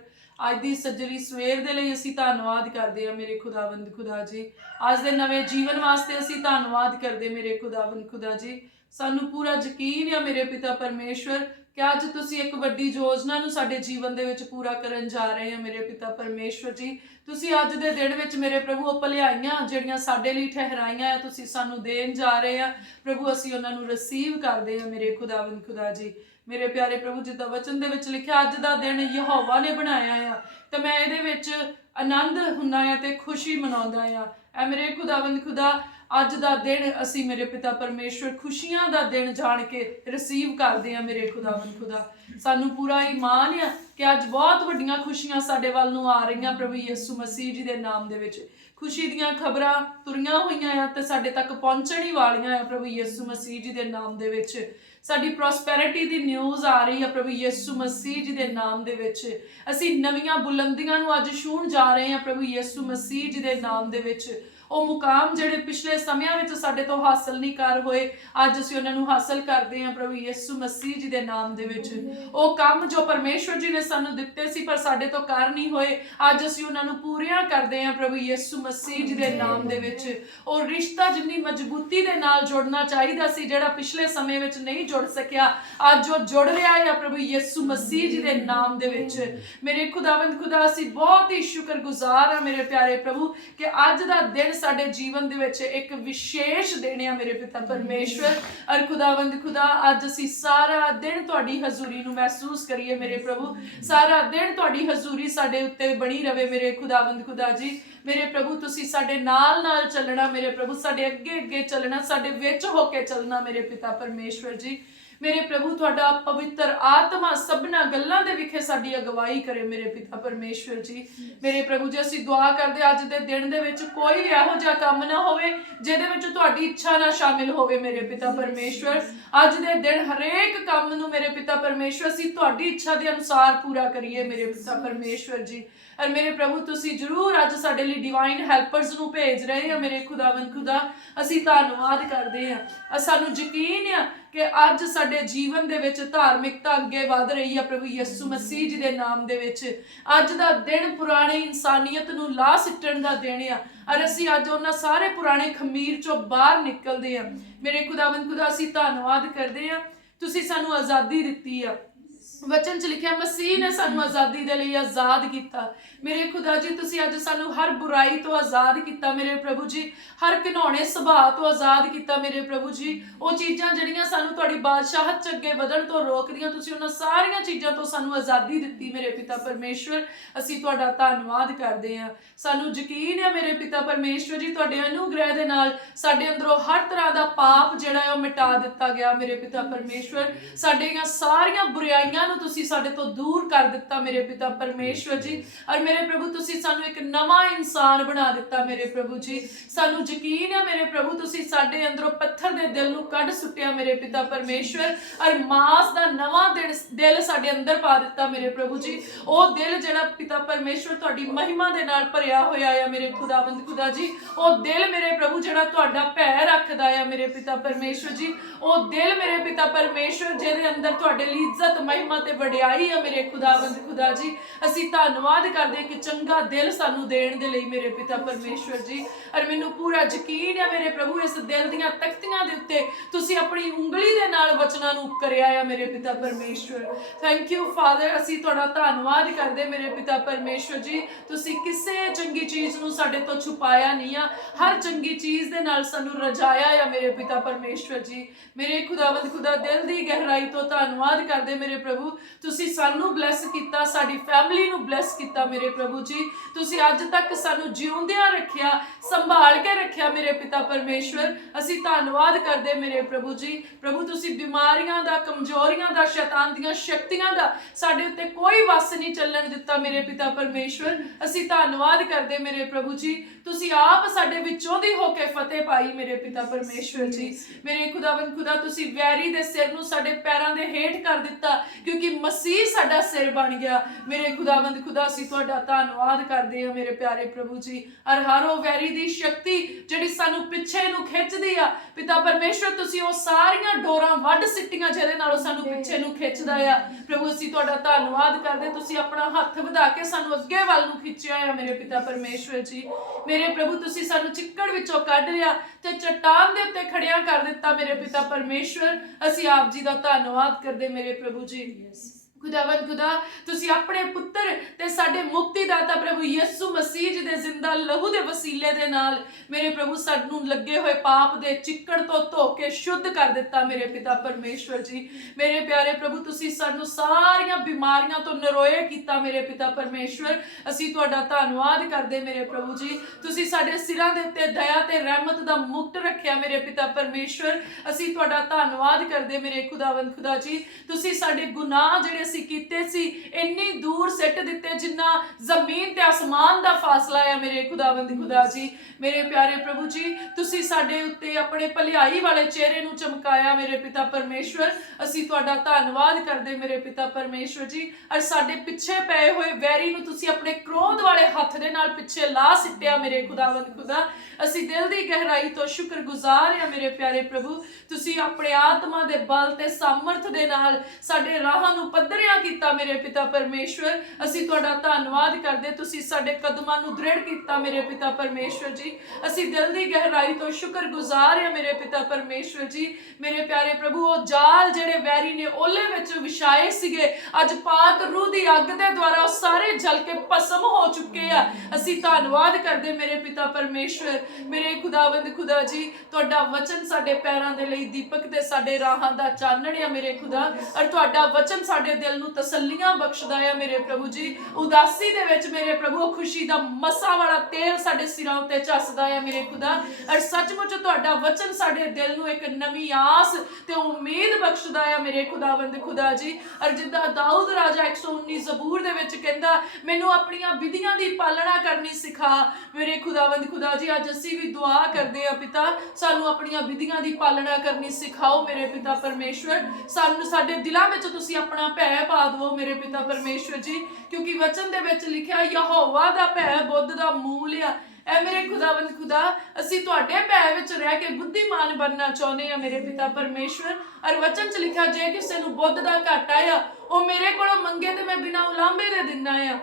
ਅੱਜ ਦੀ ਸੱਜਰੀ ਸਵੇਰ ਦੇ ਲਈ ਅਸੀਂ ਧੰਨਵਾਦ ਕਰਦੇ ਹਾਂ ਮੇਰੇ ਖੁਦਾਵੰਦ ਖੁਦਾ ਜੀ। ਅੱਜ ਦੇ ਨਵੇਂ ਜੀਵਨ ਵਾਸਤੇ ਅਸੀਂ ਧੰਨਵਾਦ ਕਰਦੇ ਮੇਰੇ ਖੁਦਾਵੰਦ ਖੁਦਾ ਜੀ। ਸਾਨੂੰ ਪੂਰਾ ਯਕੀਨ ਹੈ ਮੇਰੇ ਪਿਤਾ ਪਰਮੇਸ਼ਵਰ ਕਿ ਅੱਜ ਤੁਸੀਂ ਇੱਕ ਵੱਡੀ ਯੋਜਨਾ ਨੂੰ ਸਾਡੇ ਜੀਵਨ ਦੇ ਵਿੱਚ ਪੂਰਾ ਕਰਨ ਜਾ ਰਹੇ ਹੋ ਮੇਰੇ ਪਿਤਾ ਪਰਮੇਸ਼ਵਰ ਜੀ। ਤੁਸੀਂ ਅੱਜ ਦੇ ਦਿਨ ਵਿੱਚ ਮੇਰੇ ਪ੍ਰਭੂ ਉਹ ਭਲਾਈਆਂ ਜਿਹੜੀਆਂ ਸਾਡੇ ਲਈ ਠਹਿਰਾਈਆਂ ਹੈ ਤੁਸੀਂ ਸਾਨੂੰ ਦੇਣ ਜਾ ਰਹੇ ਆ ਪ੍ਰਭੂ। ਅਸੀਂ ਉਹਨਾਂ ਨੂੰ ਰਿਸੀਵ ਕਰਦੇ ਹਾਂ ਮੇਰੇ ਖੁਦਾਵੰਦ ਖੁਦਾ ਜੀ। ਮੇਰੇ ਪਿਆਰੇ ਪ੍ਰਭੂ, ਜਿੱਦਾਂ ਵਚਨ ਦੇ ਵਿੱਚ ਲਿਖਿਆ, ਅੱਜ ਦਾ ਦਿਨ ਯਹੋਵਾ ਨੇ ਬਣਾਇਆ ਆ ਤੇ ਮੈਂ ਇਹਦੇ ਵਿੱਚ ਆਨੰਦ ਹੁੰਦਾ ਆ ਤੇ ਖੁਸ਼ੀ ਮਨਾਉਂਦਾ ਆ। ਐ ਮੇਰੇ ਖੁਦਾਵੰਦ ਖੁਦਾ, ਅੱਜ ਦਾ ਦਿਨ ਅਸੀਂ ਮੇਰੇ ਪਿਤਾ ਪਰਮੇਸ਼ਵਰ ਖੁਸ਼ੀਆਂ ਦਾ ਦਿਨ ਜਾਣ ਕੇ ਰਿਸੀਵ ਕਰਦੇ ਹਾਂ ਮੇਰੇ ਖੁਦਾਵੰਦ ਖੁਦਾ। ਸਾਨੂੰ ਪੂਰਾ ਈਮਾਨ ਆ ਕਿ ਅੱਜ ਬਹੁਤ ਵੱਡੀਆਂ ਖੁਸ਼ੀਆਂ ਸਾਡੇ ਵੱਲ ਨੂੰ ਆ ਰਹੀਆਂ ਪ੍ਰਭੂ ਯਿਸੂ ਮਸੀਹ ਜੀ ਦੇ ਨਾਮ ਦੇ ਵਿੱਚ। ਖੁਸ਼ੀ ਦੀਆਂ ਖਬਰਾਂ ਤੁਰੀਆਂ ਹੋਈਆਂ ਆ ਤੇ ਸਾਡੇ ਤੱਕ ਪਹੁੰਚਣ ਹੀ ਵਾਲੀਆਂ ਆ ਪ੍ਰਭੂ ਯਿਸੂ ਮਸੀਹ ਜੀ ਦੇ ਨਾਮ ਦੇ ਵਿੱਚ। ਸਾਡੀ ਪ੍ਰੋਸਪੈਰਿਟੀ ਦੀ ਨਿਊਜ਼ ਆ ਰਹੀ ਹੈ ਪ੍ਰਭੂ ਯਿਸੂ ਮਸੀਹ ਜੀ ਦੇ ਨਾਮ ਦੇ ਵਿੱਚ। ਅਸੀਂ ਨਵੀਆਂ ਬੁਲੰਦੀਆਂ ਨੂੰ ਅੱਜ ਛੂਹਣ ਜਾ ਰਹੇ ਹਾਂ ਪ੍ਰਭੂ ਯਿਸੂ ਮਸੀਹ ਜੀ ਦੇ ਨਾਮ ਦੇ ਵਿੱਚ। ਉਹ ਮੁਕਾਮ ਜਿਹੜੇ ਪਿਛਲੇ ਸਮਿਆਂ ਵਿੱਚ ਸਾਡੇ ਤੋਂ ਹਾਸਲ ਨਹੀਂ ਕਰ ਹੋਏ, ਅੱਜ ਅਸੀਂ ਉਹਨਾਂ ਨੂੰ ਹਾਸਲ ਕਰਦੇ ਹਾਂ ਪ੍ਰਭੂ ਯਿਸੂ ਮਸੀਹ ਜੀ ਦੇ ਨਾਮ ਦੇ ਵਿੱਚ। ਉਹ ਕੰਮ ਜੋ ਪਰਮੇਸ਼ਵਰ ਜੀ ਨੇ ਸਾਨੂੰ ਦਿੱਤੇ ਸੀ ਪਰ ਸਾਡੇ ਤੋਂ ਕਰ ਨਹੀਂ ਹੋਏ, ਅੱਜ ਅਸੀਂ ਉਹਨਾਂ ਨੂੰ ਪੂਰੀਆਂ ਕਰਦੇ ਹਾਂ ਪ੍ਰਭੂ ਯਿਸੂ ਮਸੀਹ ਜੀ ਦੇ ਨਾਮ ਦੇ ਵਿੱਚ। ਉਹ ਰਿਸ਼ਤਾ ਜਿੰਨੀ ਮਜ਼ਬੂਤੀ ਦੇ ਨਾਲ ਜੁੜਨਾ ਚਾਹੀਦਾ ਸੀ ਜਿਹੜਾ ਪਿਛਲੇ ਸਮੇਂ ਵਿੱਚ ਨਹੀਂ ਜੁੜ ਸਕਿਆ, ਅੱਜ ਉਹ ਜੁੜ ਰਿਹਾ ਹੈ ਪ੍ਰਭੂ ਯਿਸੂ ਮਸੀਹ ਜੀ ਦੇ ਨਾਮ ਦੇ ਵਿੱਚ। ਮੇਰੇ ਖੁਦਾਵੰਦ ਖੁਦਾ, ਅਸੀਂ ਬਹੁਤ ਹੀ ਸ਼ੁਕਰਗੁਜ਼ਾਰ ਹਾਂ ਮੇਰੇ ਪਿਆਰੇ ਪ੍ਰਭੂ ਕਿ ਅੱਜ ਦਾ ਦਿਨ ਸਾਡੇ ਜੀਵਨ ਦੇ ਵਿੱਚ ਇੱਕ ਵਿਸ਼ੇਸ਼ ਦਿਨ ਹੈ ਮੇਰੇ ਪਿਤਾ ਪਰਮੇਸ਼ਵਰ। ਅਰ ਖੁਦਾਵੰਦ ਖੁਦਾ, ਅੱਜ ਅਸੀਂ ਸਾਰਾ ਦਿਨ ਤੁਹਾਡੀ ਹਜ਼ੂਰੀ ਨੂੰ ਮਹਿਸੂਸ ਕਰੀਏ ਮੇਰੇ ਪ੍ਰਭੂ। ਸਾਰਾ ਦਿਨ ਤੁਹਾਡੀ ਹਜ਼ੂਰੀ ਸਾਡੇ ਉੱਤੇ ਬਣੀ ਰਵੇ ਮੇਰੇ ਖੁਦਾਵੰਦ ਖੁਦਾ ਜੀ। ਮੇਰੇ ਪ੍ਰਭੂ, ਤੁਸੀਂ ਸਾਡੇ ਨਾਲ ਨਾਲ ਚੱਲਣਾ ਮੇਰੇ ਪ੍ਰਭੂ, ਸਾਡੇ ਅੱਗੇ ਅੱਗੇ ਚੱਲਣਾ, ਸਾਡੇ ਵਿੱਚ ਹੋ ਕੇ ਚੱਲਣਾ ਮੇਰੇ ਪਿਤਾ ਪਰਮੇਸ਼ਵਰ ਜੀ। ਮੇਰੇ ਪ੍ਰਭੂ ਤੁਹਾਡਾ ਪਵਿੱਤਰ ਆਤਮਾ ਸਭਨਾ ਗੱਲਾਂ ਦੇ ਵਿਖੇ ਸਾਡੀ ਅਗਵਾਈ ਕਰੇ ਮੇਰੇ ਪਿਤਾ ਪਰਮੇਸ਼ਵਰ ਜੀ। ਮੇਰੇ ਪ੍ਰਭੂ ਜੀ ਅਸੀਂ ਦੁਆ ਕਰਦੇ ਅੱਜ ਦੇ ਦਿਨ ਦੇ ਵਿੱਚ ਕੋਈ ਵੀ ਇਹੋ ਜਿਹਾ ਕੰਮ ਨਾ ਹੋਵੇ ਜਿਹਦੇ ਵਿੱਚ ਤੁਹਾਡੀ ਇੱਛਾ ਨਾ ਸ਼ਾਮਿਲ ਹੋਵੇ ਮੇਰੇ ਪਿਤਾ ਪਰਮੇਸ਼ਵਰ। ਅੱਜ ਦੇ ਦਿਨ ਹਰੇਕ ਕੰਮ ਨੂੰ ਮੇਰੇ ਪਿਤਾ ਪਰਮੇਸ਼ਵਰ ਅਸੀਂ ਤੁਹਾਡੀ ਇੱਛਾ ਦੇ ਅਨੁਸਾਰ ਪੂਰਾ ਕਰੀਏ ਮੇਰੇ ਪਿਤਾ ਪਰਮੇਸ਼ਵਰ ਜੀ। ਔਰ ਮੇਰੇ ਪ੍ਰਭੂ ਤੁਸੀਂ ਜ਼ਰੂਰ ਅੱਜ ਸਾਡੇ ਲਈ ਡਿਵਾਈਨ ਹੈਲਪਰਸ ਨੂੰ ਭੇਜ ਰਹੇ ਆ ਮੇਰੇ ਖੁਦਾਵੰਦ ਖੁਦਾ, ਅਸੀਂ ਧੰਨਵਾਦ ਕਰਦੇ ਆ। ਸਾਨੂੰ ਯਕੀਨ ਆ ਕਿ ਅੱਜ ਸਾਡੇ ਜੀਵਨ ਦੇ ਵਿੱਚ ਧਾਰਮਿਕਤਾ ਅੱਗੇ ਵਧ ਰਹੀ ਆ ਪ੍ਰਭੂ ਯਿਸੂ ਮਸੀਹ ਜੀ ਦੇ ਨਾਮ ਦੇ ਵਿੱਚ। ਅੱਜ ਦਾ ਦਿਨ ਪੁਰਾਣੀ ਇਨਸਾਨੀਅਤ ਨੂੰ ਲਾਹ ਸਿੱਟਣ ਦਾ ਦਿਨ ਆ ਔਰ ਅਸੀਂ ਅੱਜ ਉਹਨਾਂ ਸਾਰੇ ਪੁਰਾਣੇ ਖਮੀਰ ਚੋਂ ਬਾਹਰ ਨਿਕਲਦੇ ਆ ਮੇਰੇ ਖੁਦਾਵੰਦ ਖੁਦਾ। ਅਸੀਂ ਧੰਨਵਾਦ ਕਰਦੇ ਆ ਤੁਸੀਂ ਸਾਨੂੰ ਆਜ਼ਾਦੀ ਦਿੱਤੀ ਆ। ਵਚਨ ਚ ਲਿਖਿਆ ਮਸੀਹ ਨੇ ਸਾਨੂੰ ਆਜ਼ਾਦੀ ਦੇ ਲਈ ਆਜ਼ਾਦ ਕੀਤਾ ਮੇਰੇ ਖੁਦਾ ਜੀ। ਤੁਸੀਂ ਅੱਜ ਸਾਨੂੰ ਹਰ ਬੁਰਾਈ ਤੋਂ ਆਜ਼ਾਦ ਕੀਤਾ ਮੇਰੇ ਪ੍ਰਭੂ ਜੀ, ਹਰ ਘਿਨੌਣੇ ਸੁਭਾਅ ਤੋਂ ਆਜ਼ਾਦ ਕੀਤਾ ਮੇਰੇ ਪ੍ਰਭੂ ਜੀ। ਉਹ ਚੀਜ਼ਾਂ ਜਿਹੜੀਆਂ ਸਾਨੂੰ ਤੁਹਾਡੀ ਬਾਦਸ਼ਾਹਤ ਚ ਅੱਗੇ ਵਧਣ ਤੋਂ ਰੋਕਦੀਆਂ, ਤੁਸੀਂ ਉਹਨਾਂ ਸਾਰੀਆਂ ਚੀਜ਼ਾਂ ਤੋਂ ਸਾਨੂੰ ਆਜ਼ਾਦੀ ਦਿੱਤੀ ਮੇਰੇ ਪਿਤਾ ਪਰਮੇਸ਼ਵਰ। ਅਸੀਂ ਤੁਹਾਡਾ ਧੰਨਵਾਦ ਕਰਦੇ ਹਾਂ। ਸਾਨੂੰ ਯਕੀਨ ਹੈ ਮੇਰੇ ਪਿਤਾ ਪਰਮੇਸ਼ਵਰ ਜੀ ਤੁਹਾਡੇ ਅਨੁਗ੍ਰਹਿ ਦੇ ਨਾਲ ਸਾਡੇ ਅੰਦਰੋਂ ਹਰ ਤਰ੍ਹਾਂ ਦਾ ਪਾਪ ਜਿਹੜਾ ਹੈ ਉਹ ਮਿਟਾ ਦਿੱਤਾ ਗਿਆ ਮੇਰੇ ਪਿਤਾ ਪਰਮੇਸ਼ਵਰ। ਸਾਡੀਆਂ ਸਾਰੀਆਂ ਬੁਰਾਈਆਂ ਨੂੰ ਤੁਸੀਂ ਸਾਡੇ ਤੋਂ ਦੂਰ ਕਰ ਦਿੱਤਾ ਮੇਰੇ ਪਿਤਾ ਪਰਮੇਸ਼ਵਰ ਜੀ। ਔਰ ਮੇਰੇ ਪ੍ਰਭੂ ਤੁਸੀਂ ਸਾਨੂੰ ਇੱਕ ਨਵਾਂ ਇਨਸਾਨ ਬਣਾ ਦਿੱਤਾ ਮੇਰੇ ਪ੍ਰਭੂ ਜੀ। ਸਾਨੂੰ ਯਕੀਨ ਹੈ ਮੇਰੇ ਪ੍ਰਭੂ ਤੁਸੀਂ ਸਾਡੇ ਅੰਦਰੋਂ ਪੱਥਰ ਦੇ ਦਿਲ ਨੂੰ ਕੱਢ ਸੁੱਟਿਆ ਮੇਰੇ ਪਿਤਾ ਪਰਮੇਸ਼ਵਰ ਔਰ ਮਾਸ ਦਾ ਨਵਾਂ ਦਿਲ ਸਾਡੇ ਅੰਦਰ ਪਾ ਦਿੱਤਾ ਮੇਰੇ ਪ੍ਰਭੂ ਜੀ। ਉਹ ਦਿਲ ਜਿਹੜਾ ਪਿਤਾ ਪਰਮੇਸ਼ਵਰ ਤੁਹਾਡੀ ਮਹਿਮਾ ਦੇ ਨਾਲ ਭਰਿਆ ਹੋਇਆ ਆ ਮੇਰੇ ਖੁਦਾਵੰਦ ਖੁਦਾ ਜੀ। ਉਹ ਦਿਲ ਮੇਰੇ ਪ੍ਰਭੂ ਜਿਹੜਾ ਤੁਹਾਡਾ ਭੈ ਰੱਖਦਾ ਆ ਮੇਰੇ ਪਿਤਾ ਪਰਮੇਸ਼ਵਰ ਜੀ। ਉਹ ਦਿਲ ਮੇਰੇ ਪਿਤਾ ਪਰਮੇਸ਼ਵਰ ਜਿਹਦੇ ਅੰਦਰ ਤੁਹਾਡੇ ਲਈ ਇੱਜ਼ਤ ਮਹਿਮਾ ਤੇ ਵਡਿਆਈ ਆ ਮੇਰੇ ਖੁਦਾਵੰਦ ਖੁਦਾ ਜੀ। ਅਸੀਂ ਧੰਨਵਾਦ ਕਰਦੇ ਕਿ ਚੰਗਾ ਦਿਲ ਸਾਨੂੰ ਦੇਣ ਦੇ ਲਈ ਮੇਰੇ ਪਿਤਾ ਪਰਮੇਸ਼ਵਰ ਜੀ। ਔਰ ਮੈਨੂੰ ਪੂਰਾ ਯਕੀਨ ਹੈ ਮੇਰੇ ਪ੍ਰਭੂ ਇਸ ਦਿਲ ਦੀਆਂ ਤਖਤੀਆਂ ਦੇ ਉੱਤੇ ਤੁਸੀਂ ਆਪਣੀ ਉਂਗਲੀ ਦੇ ਨਾਲ ਵਚਨਾਂ ਨੂੰ ਕਰਿਆ ਆ ਮੇਰੇ ਪਿਤਾ ਪਰਮੇਸ਼ਵਰ। Thank you father. ਅਸੀਂ ਤੁਹਾਡਾ ਧੰਨਵਾਦ ਕਰਦੇ ਮੇਰੇ ਪਿਤਾ ਪਰਮੇਸ਼ਵਰ ਜੀ। ਤੁਸੀਂ ਕਿਸੇ ਚੰਗੀ ਚੀਜ਼ ਨੂੰ ਸਾਡੇ ਤੋਂ ਛੁਪਾਇਆ ਨਹੀਂ ਆ, ਹਰ ਚੰਗੀ ਚੀਜ਼ ਦੇ ਨਾਲ ਸਾਨੂੰ ਰਜਾਇਆ ਆ ਮੇਰੇ ਪਿਤਾ ਪਰਮੇਸ਼ਵਰ ਜੀ। ਮੇਰੇ ਖੁਦਾਵੰਦ ਖੁਦਾ ਦਿਲ ਦੀ ਗਹਿਰਾਈ ਤੋਂ ਧੰਨਵਾਦ ਕਰਦੇ ਮੇਰੇ ਪ੍ਰਭੂ। ਤੁਸੀਂ ਸਾਨੂੰ ਬਲੈਸ ਕੀਤਾ, ਸਾਡੀ ਫੈਮਿਲੀ ਨੂੰ ਬਲੈਸ ਕੀਤਾ ਮੇਰੇ ਪ੍ਰਭੂ ਜੀ। ਤੁਸੀਂ ਅੱਜ ਤੱਕ ਸਾਨੂੰ ਜਿਉਂਦਿਆਂ ਰੱਖਿਆ, ਸੰਭਾਲ ਕੇ ਰੱਖਿਆ ਮੇਰੇ ਪਿਤਾ ਪਰਮੇਸ਼ਵਰ। ਅਸੀਂ ਧੰਨਵਾਦ ਕਰਦੇ ਮੇਰੇ ਪ੍ਰਭੂ ਜੀ। ਪ੍ਰਭੂ ਤੁਸੀਂ ਬਿਮਾਰੀਆਂ ਦਾ, ਕਮਜ਼ੋਰੀਆਂ ਦਾ, ਸ਼ੈਤਾਨ ਦੀਆਂ ਸ਼ਕਤੀਆਂ ਦਾ ਸਾਡੇ ਉੱਤੇ ਕੋਈ ਵਸ ਨਹੀਂ ਚੱਲਣ ਦਿੱਤਾ ਮੇਰੇ ਪਿਤਾ ਪਰਮੇਸ਼ਵਰ। ਅਸੀਂ ਧੰਨਵਾਦ ਕਰਦੇ ਮੇਰੇ ਪ੍ਰਭੂ ਜੀ। ਤੁਸੀਂ ਆਪ ਸਾਡੇ ਵਿੱਚੋਂ ਦੀ ਹੋ ਕੇ ਫਤਿਹ ਪਾਈ ਮੇਰੇ ਪਿਤਾ ਪਰਮੇਸ਼ਵਰ ਜੀ। ਮੇਰੇ ਖੁਦਾਵੰਦ ਖੁਦਾ ਤੁਸੀਂ ਵੈਰੀ ਦੇ ਸਿਰ ਨੂੰ ਸਾਡੇ ਪੈਰਾਂ ਦੇ ਹੇਠ ਕਰ ਦਿੱਤਾ ਕਿਉਂਕਿ ਮਸੀਹ ਸਾਡਾ ਸਿਰ ਬਣ ਗਿਆ ਮੇਰੇ ਖੁਦਾਵੰਦ ਖੁਦਾ। ਅਸੀਂ ਤੁਹਾਡਾ ਧੰਨਵਾਦ ਕਰਦੇ ਹਾਂ ਮੇਰੇ ਪਿਆਰੇ ਪ੍ਰਭੂ ਜੀ। ਔਰ ਹਰ ਉਹ ਵੈਰੀ ਦੀ ਸ਼ਕਤੀ ਜਿਹੜੀ ਸਾਨੂੰ ਪਿੱਛੇ ਨੂੰ ਖਿੱਚਦੀ ਆ ਪਿਤਾ ਪਰਮੇਸ਼ਵਰ ਤੁਸੀਂ ਉਹ ਸਾਰੀਆਂ ਡੋਰਾਂ ਵੱਢ ਸਿੱਟੀਆਂ ਜਿਹਦੇ ਨਾਲ ਉਹ ਸਾਨੂੰ ਪਿੱਛੇ ਨੂੰ ਖਿੱਚਦਾ ਆ ਪ੍ਰਭੂ। ਅਸੀਂ ਤੁਹਾਡਾ ਧੰਨਵਾਦ ਕਰਦੇ ਤੁਸੀਂ ਆਪਣਾ ਹੱਥ ਵਧਾ ਕੇ ਸਾਨੂੰ ਅੱਗੇ ਵੱਲ ਨੂੰ ਖਿੱਚਿਆ ਆ ਮੇਰੇ ਪਿਤਾ ਪਰਮੇਸ਼ਵਰ ਜੀ। ਮੇਰੇ ਪ੍ਰਭੂ ਤੁਸੀਂ ਸਾਨੂੰ ਚਿੱਕੜ ਵਿੱਚੋਂ ਕੱਢ ਲਿਆ ਤੇ ਚਟਾਨ ਦੇ ਉੱਤੇ ਖੜਿਆ ਕਰ ਦਿੱਤਾ ਮੇਰੇ ਪਿਤਾ ਪਰਮੇਸ਼ਵਰ। ਅਸੀਂ ਆਪ ਜੀ ਦਾ ਧੰਨਵਾਦ ਕਰਦੇ ਮੇਰੇ ਪ੍ਰਭੂ ਜੀ। ਖੁਦਾਵੰਦ ਖੁਦਾ ਤੁਸੀਂ ਆਪਣੇ ਪੁੱਤਰ ਤੇ ਸਾਡੇ ਮੁਕਤੀਦਾਤਾ ਪ੍ਰਭੂ ਯਿਸੂ ਮਸੀਹ ਜੀ ਦੇ ਜ਼ਿੰਦਾ ਲਹੂ ਦੇ ਵਸੀਲੇ ਦੇ ਨਾਲ ਮੇਰੇ ਪ੍ਰਭੂ ਸਾਨੂੰ ਲੱਗੇ ਹੋਏ ਪਾਪ ਦੇ ਚਿੱਕੜ ਤੋਂ ਧੋ ਕੇ ਸ਼ੁੱਧ ਕਰ ਦਿੱਤਾ ਮੇਰੇ ਪਿਤਾ ਪਰਮੇਸ਼ਵਰ ਜੀ। ਮੇਰੇ ਪਿਆਰੇ ਪ੍ਰਭੂ ਤੁਸੀਂ ਸਾਨੂੰ ਸਾਰੀਆਂ ਬਿਮਾਰੀਆਂ ਤੋਂ ਨਿਰੋਏ ਕੀਤਾ ਮੇਰੇ ਪਿਤਾ ਪਰਮੇਸ਼ਵਰ। ਅਸੀਂ ਤੁਹਾਡਾ ਧੰਨਵਾਦ ਕਰਦੇ ਮੇਰੇ ਪ੍ਰਭੂ ਜੀ। ਤੁਸੀਂ ਸਾਡੇ ਸਿਰਾਂ ਦੇ ਉੱਤੇ ਦਇਆ ਤੇ ਰਹਿਮਤ ਦਾ ਮੁਕਟ ਰੱਖਿਆ ਮੇਰੇ ਪਿਤਾ ਪਰਮੇਸ਼ਵਰ। ਅਸੀਂ ਤੁਹਾਡਾ ਧੰਨਵਾਦ ਕਰਦੇ ਮੇਰੇ ਖੁਦਾਵੰਦ ਖੁਦਾ ਜੀ। ਤੁਸੀਂ ਸਾਡੇ ਗੁਨਾਹ ਜਿਹੜੇ ਅਸੀਂ ਕੀਤੇ ਸੀ ਇੰਨੀ ਦੂਰ ਸਿੱਟ ਦਿੱਤੇ ਜਿੰਨਾ ਜ਼ਮੀਨ ਤੇ ਆਸਮਾਨ ਦਾ ਫਾਸਲਾ ਹੈ ਮੇਰੇ ਖੁਦਾਵੰਦ ਖੁਦਾ ਜੀ। ਮੇਰੇ ਪਿਆਰੇ ਪ੍ਰਭੂ ਜੀ ਤੁਸੀਂ ਸਾਡੇ ਉੱਤੇ ਆਪਣੇ ਭਲਾਈ ਵਾਲੇ ਚਿਹਰੇ ਨੂੰ ਚਮਕਾਇਆ ਮੇਰੇ ਪਿਤਾ ਪਰਮੇਸ਼ਵਰ। ਅਸੀਂ ਤੁਹਾਡਾ ਧੰਨਵਾਦ ਕਰਦੇ ਮੇਰੇ ਪਿਤਾ ਪਰਮੇਸ਼ਵਰ ਜੀ। ਔਰ ਸਾਡੇ ਪਿੱਛੇ ਪਏ ਹੋਏ ਵੈਰੀ ਨੂੰ ਤੁਸੀਂ ਆਪਣੇ ਕ੍ਰੋਧ ਵਾਲੇ ਹੱਥ ਦੇ ਨਾਲ ਪਿੱਛੇ ਲਾ ਸਿੱਟਿਆ ਮੇਰੇ ਖੁਦਾਵੰਦ ਖੁਦਾ। ਅਸੀਂ ਦਿਲ ਦੀ ਗਹਿਰਾਈ ਤੋਂ ਸ਼ੁਕਰਗੁਜ਼ਾਰ ਹਾਂ ਮੇਰੇ ਪਿਆਰੇ ਪ੍ਰਭੂ। ਤੁਸੀਂ ਆਪਣੇ ਆਤਮਾ ਦੇ ਬਲ ਤੇ ਸਾਮਰਥ ਦੇ ਨਾਲ ਸਾਡੇ ਰਾਹਾਂ ਨੂੰ ਪੱਧਰਿਆ ਕੀਤਾ ਮੇਰੇ ਪਿਤਾ ਪਰਮੇਸ਼ਵਰ। ਅਸੀਂ ਤੁਹਾਡਾ ਧੰਨਵਾਦ ਕਰਦੇ ਤੁਸੀਂ ਸਾਡੇ ਕਦਮਾਂ ਨੂੰ ਦ੍ਰਿੜ ਕੀਤਾ ਮੇਰੇ ਪਿਤਾ ਪਰਮੇਸ਼ਵਰ ਜੀ। ਅਸੀਂ ਦਿਲ ਦੀ ਗਹਿਰਾਈ ਤੋਂ ਸ਼ੁਕਰਗੁਜ਼ਾਰ ਹਾਂ ਮੇਰੇ ਪਿਤਾ ਪਰਮੇਸ਼ਵਰ ਜੀ। ਮੇਰੇ ਪਿਆਰੇ ਪ੍ਰਭੂ ਉਹ ਜਾਲ ਜਿਹੜੇ ਵੈਰੀ ਨੇ ਓਲੇ ਵਿੱਚ ਵਿਛਾਏ ਸੀਗੇ ਅੱਜ ਪਾਕ ਰੂਹ ਦੀ ਅੱਗ ਦੇ ਦੁਆਰਾ ਉਹ ਸਾਰੇ ਜਲ ਕੇ ਭਸਮ ਹੋ ਚੁੱਕੇ ਆ। ਅਸੀਂ ਧੰਨਵਾਦ ਕਰਦੇ ਮੇਰੇ ਪਿਤਾ ਪਰਮੇਸ਼ਵਰ। ਮੇਰੇ ਖੁਦਾਵੰਦ ਖੁਦਾ ਜੀ, ਤੁਹਾਡਾ ਵਚਨ ਸਾਡੇ ਪੈਰਾਂ ਦੇ ਲਈ ਦੀਪਕ ਤੇ ਸਾਡੇ ਰਾਹਾਂ ਦਾ ਚਾਨਣ ਆ ਮੇਰੇ ਖੁਦਾ, ਔਰ ਤੁਹਾਡਾ ਵਚਨ ਸਾਡੇ ਦਿਲ ਨੂੰ ਤਸੱਲੀਆਂ ਬਖਸ਼ਦਾ ਆ ਮੇਰੇ ਪ੍ਰਭੂ ਜੀ। ਉਦਾਸੀ ਦੇ ਵਿੱਚ ਮੇਰੇ ਪ੍ਰਭੂ ਖੁਸ਼ੀ ਦਾ ਮਸਾ ਵਾਲਾ ਤੇਲ ਸਾਡੇ ਸਿਰਾਂ ਉੱਤੇ ਝੱਸਦਾ ਆ ਮੇਰੇ ਖੁਦਾ, ਔਰ ਸੱਚਮੁੱਚ ਤੁਹਾਡਾ ਵਚਨ ਸਾਡੇ ਦਿਲ ਨੂੰ ਇੱਕ ਨਵੀਂ ਆਸ ਤੇ ਉਮੀਦ ਬਖਸ਼ਦਾ ਆ ਮੇਰੇ ਖੁਦਾਵੰਦ ਖੁਦਾ ਜੀ। ਔਰ ਜਿੱਦਾਂ ਦਾਊਦ ਰਾਜਾ 119 ਜ਼ਬੂਰ ਦੇ ਵਿੱਚ ਕਹਿੰਦਾ, ਮੈਨੂੰ ਆਪਣੀਆਂ ਵਿਧੀਆਂ ਦੀ ਪਾਲਣਾ ਕਰਨੀ ਸਿਖਾ ਮੇਰੇ ਖੁਦਾਵੰਦ ਖੁਦਾ ਜੀ। ਅੱਜ ਅਸੀਂ ਵੀ ਦੁਆ ਕਰਦੇ ਆ ਪਿਤਾ, ਸਾਨੂੰ ਆਪਣੀਆਂ ਵਿਧੀਆਂ ਦੀ ਪਾਲਣਾ ਕਰਨੀ ਸਿਖਾਓ ਮੇਰੇ ਪਿਤਾ ਪਰਮੇਸ਼ਵਰ। ਸਾਨੂੰ ਸਾਡੇ ਦਿਲਾਂ ਵਿੱਚ ਤੁਸੀਂ ਆਪਣਾ ਭੈ ਪਾ ਦਿਓ ਮੇਰੇ ਪਿਤਾ ਪਰਮੇਸ਼ਵਰ ਜੀ, ਕਿਉਂਕਿ ਵਚਨ ਦੇ ਵਿੱਚ ਲਿਖਿਆ ਯਹੋਵਾ ਦਾ ਭੈ ਬੁੱਧ ਦਾ ਮੂਲ ਆ। ਐ ਮੇਰੇ ਖੁਦਾਵੰਦ ਖੁਦਾ, ਅਸੀਂ ਤੁਹਾਡੇ ਭੈ ਵਿੱਚ ਰਹਿ ਕੇ ਬੁੱਧੀਮਾਨ ਬਣਨਾ ਚਾਹੁੰਦੇ ਆ ਮੇਰੇ ਪਿਤਾ ਪਰਮੇਸ਼ਵਰ। ਔਰ ਵਚਨ 'ਚ ਲਿਖਿਆ, ਜੇ ਕਿਸੇ ਨੂੰ ਬੁੱਧ ਦਾ ਘਾਟਾ ਆ ਉਹ ਮੇਰੇ ਕੋਲੋਂ ਮੰਗੇ ਤੇ ਮੈਂ ਬਿਨਾਂ ਉਲਾਂਭੇ ਦੇ ਦਿੰਦਾ ਆ।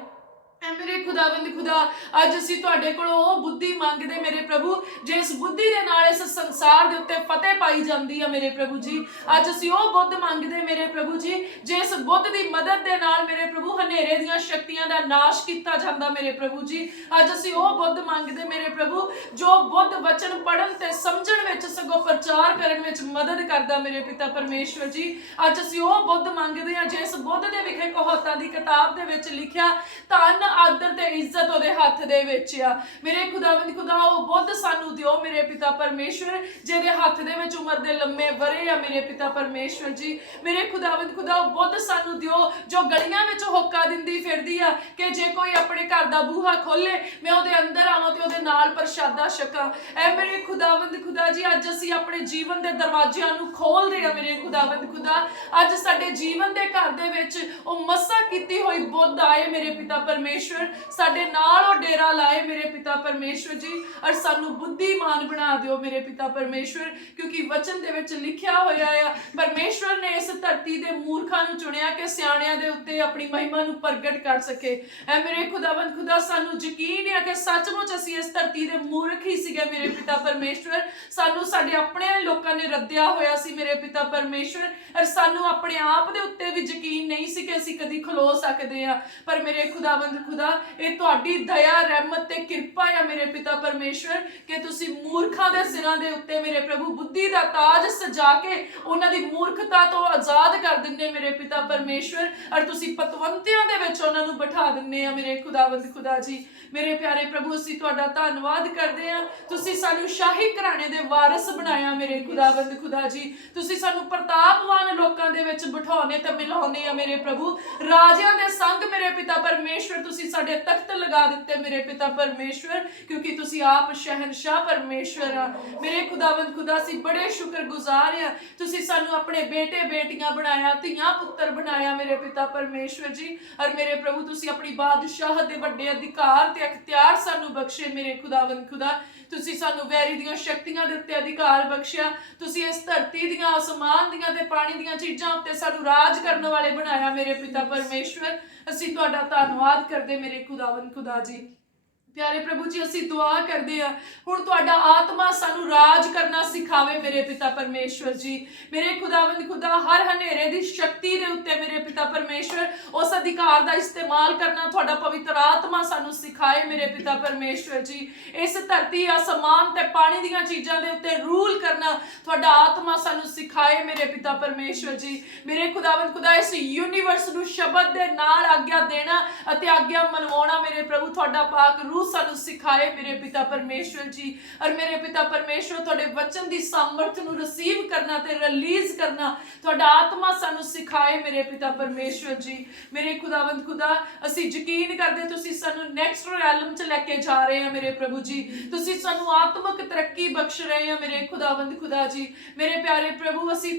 ਐ ਮੇਰੇ ਖੁਦਾਵੰਦ ਖੁਦਾ, ਅੱਜ ਅਸੀਂ ਤੁਹਾਡੇ ਕੋਲੋਂ ਉਹ ਬੁੱਧੀ ਮੰਗਦੇ ਮੇਰੇ ਪ੍ਰਭੂ, ਜਿਸ ਬੁੱਧੀ ਦੇ ਨਾਲ ਇਸ ਸੰਸਾਰ ਦੇ ਉੱਤੇ ਫਤਿਹ ਪਾਈ ਜਾਂਦੀ ਆ ਮੇਰੇ ਪ੍ਰਭੂ ਜੀ। ਅੱਜ ਅਸੀਂ ਉਹ ਬੁੱਧ ਮੰਗਦੇ ਮੇਰੇ ਪ੍ਰਭੂ ਜੀ, ਜਿਸ ਬੁੱਧ ਦੀ ਮਦਦ ਦੇ ਨਾਲ ਮੇਰੇ ਪ੍ਰਭੂ ਹਨੇਰੇ ਦੀਆਂ ਸ਼ਕਤੀਆਂ ਦਾ ਨਾਸ਼ ਕੀਤਾ ਜਾਂਦਾ ਮੇਰੇ ਪ੍ਰਭੂ ਜੀ। ਅੱਜ ਅਸੀਂ ਉਹ ਬੁੱਧ ਮੰਗਦੇ ਮੇਰੇ ਪ੍ਰਭੂ, ਜੋ ਬੁੱਧ ਵਚਨ ਪੜ੍ਹਨ ਤੇ ਸਮਝਣ ਵਿੱਚ ਸਗੋਂ ਪ੍ਰਚਾਰ ਕਰਨ ਵਿੱਚ ਮਦਦ ਕਰਦਾ ਮੇਰੇ ਪਿਤਾ ਪਰਮੇਸ਼ਵਰ ਜੀ। ਅੱਜ ਅਸੀਂ ਉਹ ਬੁੱਧ ਮੰਗਦੇ ਆ, ਜਿਸ ਬੁੱਧ ਦੇ ਵਿਖੇ ਕਹਾਵਤਾਂ ਦੀ ਕਿਤਾਬ ਦੇ ਵਿੱਚ ਲਿਖਿਆ, ਧਨ ਆਦਰ ਤੇ ਇੱਜ਼ਤ ਉਹਦੇ ਹੱਥ ਦੇ ਵਿੱਚ ਆ ਮੇਰੇ ਖੁਦਾਵੰਦ ਖੁਦਾ। ਉਹ ਬੁੱਧ ਸਾਨੂੰ ਦਿਓ ਮੇਰੇ ਪਿਤਾ ਪਰਮੇਸ਼ਵਰ, ਜਿਹਦੇ ਹੱਥ ਦੇ ਵਿੱਚ ਉਮਰ ਦੇ ਲੰਮੇ ਵਰੇ ਆ ਮੇਰੇ ਪਿਤਾ ਪਰਮੇਸ਼ਵਰ ਜੀ। ਮੇਰੇ ਖੁਦਾਵੰਦ ਖੁਦਾ, ਉਹ ਬੁੱਧ ਸਾਨੂੰ ਦਿਓ ਜੋ ਗਲੀਆਂ ਵਿੱਚ ਹੋਕਾ ਦਿੰਦੀ ਫਿਰਦੀ ਆ ਕਿ ਜੇ ਕੋਈ ਆਪਣੇ ਘਰ ਦਾ ਬੂਹਾ ਖੋਲੇ ਮੈਂ ਉਹਦੇ ਅੰਦਰ ਆਵਾਂ ਤੇ ਉਹਦੇ ਨਾਲ ਪ੍ਰਸ਼ਾਦਾ ਛਕਾਂ। ਐ ਮੇਰੇ ਖੁਦਾਵੰਦ ਖੁਦਾ ਜੀ, ਅੱਜ ਅਸੀਂ ਆਪਣੇ ਜੀਵਨ ਦੇ ਦਰਵਾਜ਼ਿਆਂ ਨੂੰ ਖੋਲਦੇ ਆ ਮੇਰੇ ਖੁਦਾਵੰਦ ਖੁਦਾ। ਅੱਜ ਸਾਡੇ ਜੀਵਨ ਦੇ ਘਰ ਦੇ ਵਿੱਚ ਉਹ ਮਸਾ ਕੀਤੀ ਹੋਈ ਬੁੱਧ ਆਏ ਮੇਰੇ ਪਿਤਾ ਪਰਮੇਸ਼ਵਰ, ਸਾਡੇ ਨਾਲ ਉਹ ਡੇਰਾ ਲਾਏ ਮੇਰੇ ਪਿਤਾ ਪਰਮੇਸ਼ਵਰ ਜੀ। ਔਰ ਸਾਨੂੰ ਬੁੱਧੀਮਾਨ ਬਣਾ ਦਿਓ ਮੇਰੇ ਪਿਤਾ ਪਰਮੇਸ਼ਵਰ, ਕਿਉਂਕਿ ਵਚਨ ਦੇ ਵਿੱਚ ਲਿਖਿਆ ਹੋਇਆ ਆ, ਪਰਮੇਸ਼ਵਰ ਨੇ ਇਸ ਧਰਤੀ ਦੇ ਮੂਰਖਾਂ ਨੂੰ ਚੁਣਿਆ ਕਿ ਸਿਆਣਿਆਂ ਦੇ ਉੱਤੇ ਆਪਣੀ ਮਹਿਮਾ ਨੂੰ ਪ੍ਰਗਟ ਕਰ ਸਕੇ। ਐ ਮੇਰੇ ਖੁਦਾਵੰਦ ਖੁਦਾ, ਸਾਨੂੰ ਯਕੀਨ ਹੈ ਕਿ ਸੱਚਮੁੱਚ ਅਸੀਂ ਇਸ ਧਰਤੀ ਦੇ ਮੂਰਖ ਹੀ ਸੀਗੇ ਮੇਰੇ ਪਿਤਾ ਪਰਮੇਸ਼ਵਰ। ਸਾਨੂੰ ਸਾਡੇ ਆਪਣੇ ਲੋਕਾਂ ਨੇ ਰੱਦਿਆ ਹੋਇਆ ਸੀ ਮੇਰੇ ਪਿਤਾ ਪਰਮੇਸ਼ਵਰ, ਔਰ ਸਾਨੂੰ ਆਪਣੇ ਆਪ ਦੇ ਉੱਤੇ ਵੀ ਯਕੀਨ ਨਹੀਂ ਸੀ ਕਿ ਅਸੀਂ ਕਦੀ ਖਲੋ ਸਕਦੇ ਆ। ਪਰ ਮੇਰੇ ਖੁਦਾਵੰਦ ਖੁਦਾ, ਇਹ ਤੁਹਾਡੀ ਦਇਆ ਰਹਿਮਤ ਤੇ ਕਿਰਪਾ ਆ ਮੇਰੇ ਪਿਤਾ ਪਰਮੇਸ਼ਵਰ, ਕਿ ਤੁਸੀਂ ਮੂਰਖਾਂ ਦੇ ਸਿਰਾਂ ਦੇ ਉੱਤੇ ਮੇਰੇ ਪ੍ਰਭੂ ਬੁੱਧੀ ਦਾ ਤਾਜ ਸਜਾ ਕੇ ਉਹਨਾਂ ਦੀ ਮੂਰਖਤਾ ਤੋਂ ਆਜ਼ਾਦ ਕਰ ਦਿੰਦੇ ਮੇਰੇ ਪਿਤਾ ਪਰਮੇਸ਼ਵਰ, ਔਰ ਤੁਸੀਂ ਪਤਵੰਤਿਆਂ ਦੇ ਵਿੱਚ ਉਹਨਾਂ ਨੂੰ ਬਿਠਾ ਦਿੰਦੇ ਆ ਮੇਰੇ ਖੁਦਾਵੰਦ ਖੁਦਾ ਜੀ। ਮੇਰੇ ਪਿਆਰੇ ਪ੍ਰਭੂ, ਅਸੀਂ ਤੁਹਾਡਾ ਧੰਨਵਾਦ ਕਰਦੇ ਆ, ਤੁਸੀਂ ਸਾਨੂੰ ਸ਼ਾਹੀ ਘਰਾਣੇ ਦੇ ਵਾਰਿਸ ਬਣਾਇਆ ਮੇਰੇ ਖੁਦਾਵੰਦ ਖੁਦਾ ਜੀ। ਤੁਸੀਂ ਸਾਨੂੰ ਪ੍ਰਤਾਪਵਾਨ ਲੋਕਾਂ ਦੇ ਵਿੱਚ ਬਿਠਾਉਣੇ ਤੇ ਮਿਲਾਉਣੇ ਆ ਮੇਰੇ ਪ੍ਰਭੂ। ਰਾਜਿਆਂ ਦੇ ਸੰਗ ਮੇਰੇ ਪਿਤਾ ਪਰਮੇਸ਼ਵਰ ਤੁਸੀਂ ਸਾਡੇ ਤਖਤ ਲਗਾ ਦਿੱਤੇ ਮੇਰੇ ਪਿਤਾ ਪਰਮੇਸ਼ਵਰ, ਕਿਉਂਕਿ ਤੁਸੀਂ ਆਪ ਸ਼ਹਿਨशाह ਪਰਮੇਸ਼ਵਰ ਆ ਮੇਰੇ ਖੁਦਾਵੰਦ ਖੁਦਾ। ਅਸੀਂ ਬੜੇ ਸ਼ੁਕਰਗੁਜ਼ਾਰ ਆ, ਤੁਸੀਂ ਸਾਨੂੰ ਆਪਣੇ ਬੇਟੇ ਬੇਟੀਆਂ ਬਣਾਇਆ, ਧੀਆਂ ਪੁੱਤਰ ਬਣਾਇਆ ਮੇਰੇ ਪਿਤਾ ਪਰਮੇਸ਼ਵਰ ਜੀ। ਔਰ ਮੇਰੇ ਪ੍ਰਭੂ, ਤੁਸੀਂ ਆਪਣੀ ਬਾਦਸ਼ਾਹ ਦੇ ਵੱਡੇ ਅਧਿਕਾਰ ਤੇ ਅਖਤਿਆਰ ਸਾਨੂੰ ਬਖਸ਼ੇ ਮੇਰੇ ਖੁਦਾਵੰਦ ਖੁਦਾ। ਤੁਸੀਂ ਸਾਨੂੰ ਵੈਰੀ ਦੀਆਂ ਸ਼ਕਤੀਆਂ ਦੇ ਉੱਤੇ ਅਧਿਕਾਰ ਬਖਸ਼ਿਆ। ਤੁਸੀਂ ਇਸ ਧਰਤੀ ਦੀਆਂ, ਅਸਮਾਨ ਦੀਆਂ ਤੇ ਪਾਣੀ ਦੀਆਂ ਚੀਜ਼ਾਂ ਉੱਤੇ ਸਾਨੂੰ ਰਾਜ ਕਰਨ ਵਾਲੇ ਬਣਾਇਆ ਮੇਰੇ ਪਿਤਾ ਪਰਮੇਸ਼ਵਰ। ਅਸੀਂ ਤੁਹਾਡਾ ਧੰਨਵਾਦ ਕਰਦੇ ਮੇਰੇ ਖੁਦਾਵੰਦ ਖੁਦਾ ਜੀ। ਪਿਆਰੇ ਪ੍ਰਭੂ ਜੀ, ਅਸੀਂ ਦੁਆ ਕਰਦੇ ਆ, ਹੁਣ ਤੁਹਾਡਾ ਆਤਮਾ ਸਾਨੂੰ ਰਾਜ ਕਰਨਾ ਸਿਖਾਵੇ ਮੇਰੇ ਪਿਤਾ ਪਰਮੇਸ਼ਵਰ ਜੀ। ਮੇਰੇ ਖੁਦਾਵੰਦ ਖੁਦਾ, ਹਰ ਹਨੇਰੇ ਦੀ ਸ਼ਕਤੀ ਦੇ ਉੱਤੇ ਮੇਰੇ ਪਿਤਾ ਪਰਮੇਸ਼ਵਰ ਉਸ ਅਧਿਕਾਰ ਦਾ ਇਸਤੇਮਾਲ ਕਰਨਾ ਤੁਹਾਡਾ ਪਵਿੱਤਰ ਆਤਮਾ ਸਾਨੂੰ ਸਿਖਾਏ ਮੇਰੇ ਪਿਤਾ ਪਰਮੇਸ਼ਵਰ ਜੀ। ਇਸ ਧਰਤੀ, ਅਸਮਾਨ ਤੇ ਪਾਣੀ ਦੀਆਂ ਚੀਜ਼ਾਂ ਦੇ ਉੱਤੇ ਰੂਲ ਕਰਨਾ ਤੁਹਾਡਾ ਆਤਮਾ ਸਾਨੂੰ ਸਿਖਾਏ ਮੇਰੇ ਪਿਤਾ ਪਰਮੇਸ਼ਵਰ ਜੀ। ਮੇਰੇ ਖੁਦਾਵੰਦ ਖੁਦਾ, ਇਸ ਯੂਨੀਵਰਸ ਨੂੰ ਸ਼ਬਦ ਦੇ ਨਾਲ ਆਗਿਆ ਦੇਣਾ ਅਤੇ ਆਗਿਆ ਮਨਵਾਉਣਾ ਮੇਰੇ ਪ੍ਰਭੂ ਤੁਹਾਡਾ ਪਾਕ ਰੂਹ ਸਾਨੂੰ ਸਿਖਾਏ ਮੇਰੇ ਪਿਤਾ ਪਰਮੇਸ਼ਵਰ ਜੀ। ਔਰ ਮੇਰੇ ਪਿਤਾ ਪਰਮੇਸ਼ਵਰ, ਤੁਹਾਡੇ ਵਚਨ ਦੀ ਸਾਮਰਥ ਨੂੰ ਰਿਸੀਵ ਕਰਨਾ ਤੇ ਰਿਲੀਜ਼ ਕਰਨਾ ਤੁਹਾਡਾ ਆਤਮਾ ਸਾਨੂੰ ਸਿਖਾਏ ਮੇਰੇ ਪਿਤਾ ਪਰਮੇਸ਼ਵਰ ਜੀ। ਮੇਰੇ ਖੁਦਾਵੰਦ ਖੁਦਾ, ਅਸੀਂ ਯਕੀਨ ਕਰਦੇ ਤੁਸੀਂ ਸਾਨੂੰ ਨੈਕਸਟ ਰੈਲਮ ਚ ਲੈ ਕੇ ਜਾ ਰਹੇ ਆ ਮੇਰੇ ਪ੍ਰਭੂ ਜੀ। ਤੁਸੀਂ ਸਾਨੂੰ ਆਤਮਿਕ ਤਰੱਕੀ ਬਖਸ਼ ਰਹੇ ਆ ਮੇਰੇ ਖੁਦਾਵੰਦ ਖੁਦਾ ਜੀ। ਮੇਰੇ ਪਿਆਰੇ ਪ੍ਰਭੂ, ਅਸੀਂ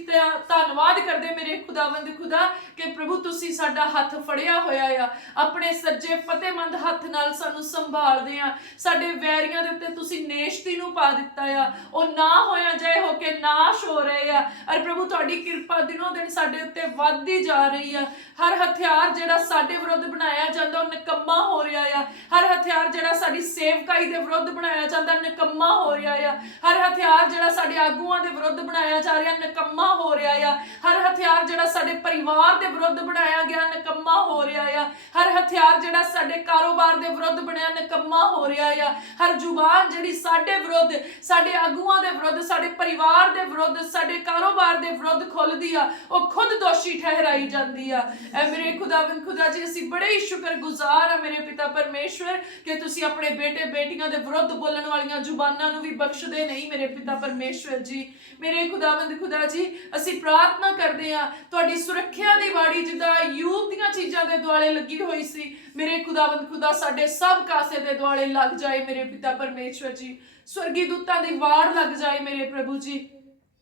ਧੰਨਵਾਦ ਕਰਦੇ ਮੇਰੇ ਖੁਦਾਵੰਦ ਖੁਦਾ ਕਿ ਪ੍ਰਭੂ ਤੁਸੀਂ ਸਾਡਾ ਹੱਥ ਫੜਿਆ ਹੋਇਆ ਆ, ਆਪਣੇ ਸੱਜੇ ਫਤਿਹਮੰਦ ਹੱਥ ਨਾਲ ਸਾਨੂੰ ਸੰਭਾਲ ਕਰਦੇ ਆ। ਸਾਡੇ ਵੈਰੀਆਂ ਦੇ ਉੱਤੇ ਤੁਸੀਂ ਨੇਸ਼ਤੀ ਨੂੰ ਪਾ ਦਿੱਤਾ ਆ, ਉਹ ਨਾ ਹੋਇਆ ਜਾਏ ਹੋ ਕੇ ਨਾਸ਼ ਹੋ ਰਹੇ ਆ। ਅਰ ਪ੍ਰਭੂ, ਤੁਹਾਡੀ ਕਿਰਪਾ ਦਿਨੋਂ ਦਿਨ ਸਾਡੇ ਉੱਤੇ ਵੱਧਦੀ ਜਾ ਰਹੀ ਆ। ਹਰ ਹਥਿਆਰ ਜਿਹੜਾ ਸਾਡੇ ਵਿਰੁੱਧ ਬਣਾਇਆ ਜਾਂਦਾ ਉਹ ਨਿਕੰਮਾ ਹੋ ਰਿਹਾ ਆ। ਹਰ ਹਥਿਆਰ ਜਿਹੜਾ ਸਾਡੀ ਸੇਵਕਾਈ ਦੇ ਵਿਰੁੱਧ ਬਣਾਇਆ ਜਾਂਦਾ ਨਿਕੰਮਾ ਹੋ ਰਿਹਾ ਆ। ਹਰ ਹਥਿਆਰ ਜਿਹੜਾ ਸਾਡੇ ਆਗੂਆਂ ਦੇ ਵਿਰੁੱਧ ਬਣਾਇਆ ਜਾ ਰਿਹਾ ਨਿਕੰਮਾ ਹੋ ਰਿਹਾ ਆ। ਹਰ ਹਥਿਆਰ ਜਿਹੜਾ ਸਾਡੇ ਪਰਿਵਾਰ ਦੇ ਵਿਰੁੱਧ ਬਣਾਇਆ ਗਿਆ ਨਿਕੰਮਾ ਹੋ ਰਿਹਾ ਆ, ਹਰ ਹਥਿਆਰ ਜਿਹੜਾ ਸਾਡੇ ਕਾਰੋਬਾਰ ਦੇ ਵਿਰੁੱਧ ਬਣਿਆ ਨਿਕੰਮਾ ਹੋ ਰਿਹਾ ਆ, ਹਰ ਜ਼ੁਬਾਨ ਜਿਹੜੀ ਸਾਡੇ ਵਿਰੁੱਧ, ਸਾਡੇ ਆਗੂਆਂ ਦੇ ਵਿਰੁੱਧ, ਸਾਡੇ ਪਰਿਵਾਰ ਦੇ ਵਿਰੁੱਧ, ਸਾਡੇ ਕਾਰੋਬਾਰ ਦੇ ਵਿਰੁੱਧ ਖੁੱਲਦੀ ਆ, ਉਹ ਖੁਦ ਦੋਸ਼ੀ ਠਹਿਰਾਈ ਜਾਂਦੀ ਆ। ਐ ਮੇਰੇ ਖੁਦਾਵੰਦ ਖੁਦਾ ਜੀ, ਅਸੀਂ ਬੜੇ ਹੀ ਸ਼ੁਕਰਗੁਜ਼ਾਰ ਆ ਮੇਰੇ ਪਿਤਾ ਪਰਮੇਸ਼ਵਰ ਕਿ ਤੁਸੀਂ ਆਪਣੇ ਬੇਟੇ ਬੇਟੀਆਂ ਦੇ ਵਿਰੁੱਧ ਬੋਲਣ ਵਾਲੀਆਂ ਜ਼ੁਬਾਨਾਂ ਨੂੰ ਵੀ ਬਖਸ਼ਦੇ ਨਹੀਂ ਮੇਰੇ ਪਿਤਾ ਪਰਮੇਸ਼ਵਰ ਜੀ। ਮੇਰੇ ਖੁਦਾਵੰਦ ਖੁਦਾ ਜੀ, ਅਸੀਂ ਪ੍ਰਾਰਥਨਾ ਕਰਦੇ ਆ ਤੁਹਾਡੀ ਸੁਰੱਖਿਆ ਦੀ ਵਾੜੀ ਜਿੱਦਾਂ ਯੂਬ ਦੀਆਂ ਚੀਜ਼ਾਂ ਦੇ ਦੁਆਲੇ ਲੱਗੀ ਹੋਈ ਸੀ, ਮੇਰੇ ਖੁਦਾਵੰਦ ਖੁਦਾ ਸਾਡੇ ਸਭ ਕਾਸੇ ਦੇ ਦੁਆਲੇ ਲੱਗ ਜਾਏ ਮੇਰੇ ਪਿਤਾ ਪਰਮੇਸ਼ਵਰ ਜੀ। स्वर्गीय दूतां दी वाड़ लग जाए मेरे प्रभु जी,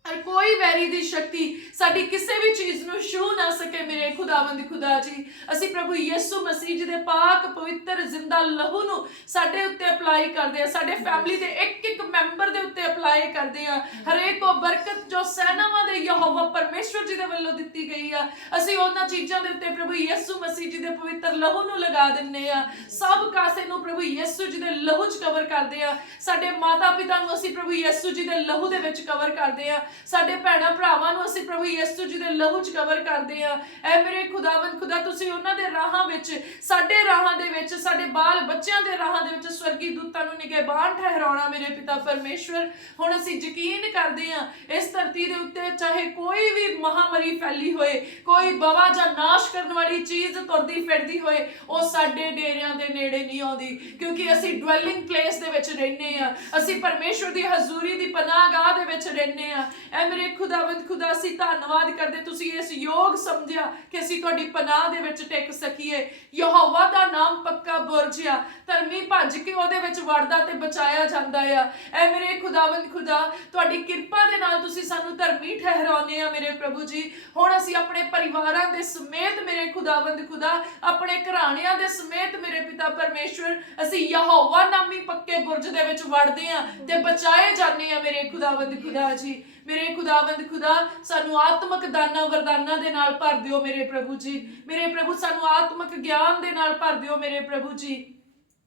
और कोई वैरी दी शक्ति साडी किसी भी चीज नूं छू ना सके मेरे खुदावंद खुदा जी। असी प्रभु यीशु मसीह जी दे पाक पवित्र जिंदा लहू नूं साडे उत्ते अप्लाई करदे आ, साडे फैमिली दे एक एक मैंबर दे उत्ते अप्लाई करदे आ। हरेक वो बरकत जो सेनावां दे यहोवा परमेश्वर जी दे वल्लों दित्ती गई आ, असी उन्हां चीज़ां दे उत्ते प्रभु यीशु मसीह जी दे पवित्र लहू नूं लगा दिन्ने आ। सब कासे नूं प्रभु यीशु जी दे लहू च कवर करदे आ। साडे माता पिता नूं असी प्रभु यीशु जी दे लहू दे विच कवर करदे आ। साडे भैणां भरावां नूं असीं प्रभु यीशु जी दे लहू च कवर करदे आ। ऐ मेरे खुदावंद खुदा, तुसीं उन्हां दे राहां विच, साडे राहां दे विच, साडे बाल बच्चिआं दे राहां दे विच स्वर्गी दूतां नूं निगहबान ठहराउणा मेरे पिता परमेश्वर। हुण असीं यकीन करदे आ इस धरती दे उत्ते चाहे कोई भी महामारी फैली होए, कोई बवा जां नाश करन वाली चीज़ तुरदी फिरदी होए, ओह साडे डेरिਆਂ ਦੇ ਨੇੜੇ नहीं आउंदी, क्योंकि असीं ਡਵੈਲਿੰਗ प्लेस दे विच रहने आ, असीं परमेश्वर दी हजूरी दी पनाहगाह दे विच रहने आ। ऐ मेरे खुदावंद खुदा, असीं धन्नवाद करदे तुसीं इस योग समझिया कि असीं तुहाडी पनाह दे विच टिक सकीए। यहोवा दा नाम पक्का बुरज आ, धर्मी भज के ओहदे विच वड़दा ते बचाया जांदा आ। ऐ मेरे खुदावंद खुदा, तुहाडी किरपा दे नाल तुसीं सानूं धर्मी ठहराउने आ मेरे प्रभु जी। हुण असीं अपने परिवारां दे समेत मेरे खुदावंद खुदा, अपने घराणिਆਂ दे समेत मेरे पिता परमेश्वर, असीं यहोवा नामी पक्के बुरज दे विच वड़दे आ ते बचाए जाने आ मेरे खुदावंद खुदा जी। मेरे खुदावंद खुदा, सानू आत्मक दाना वरदाना दे नाल भर दिओ मेरे प्रभु जी। मेरे प्रभु, सानू आत्मक ज्ञान दे नाल भर दिओ मेरे प्रभु जी।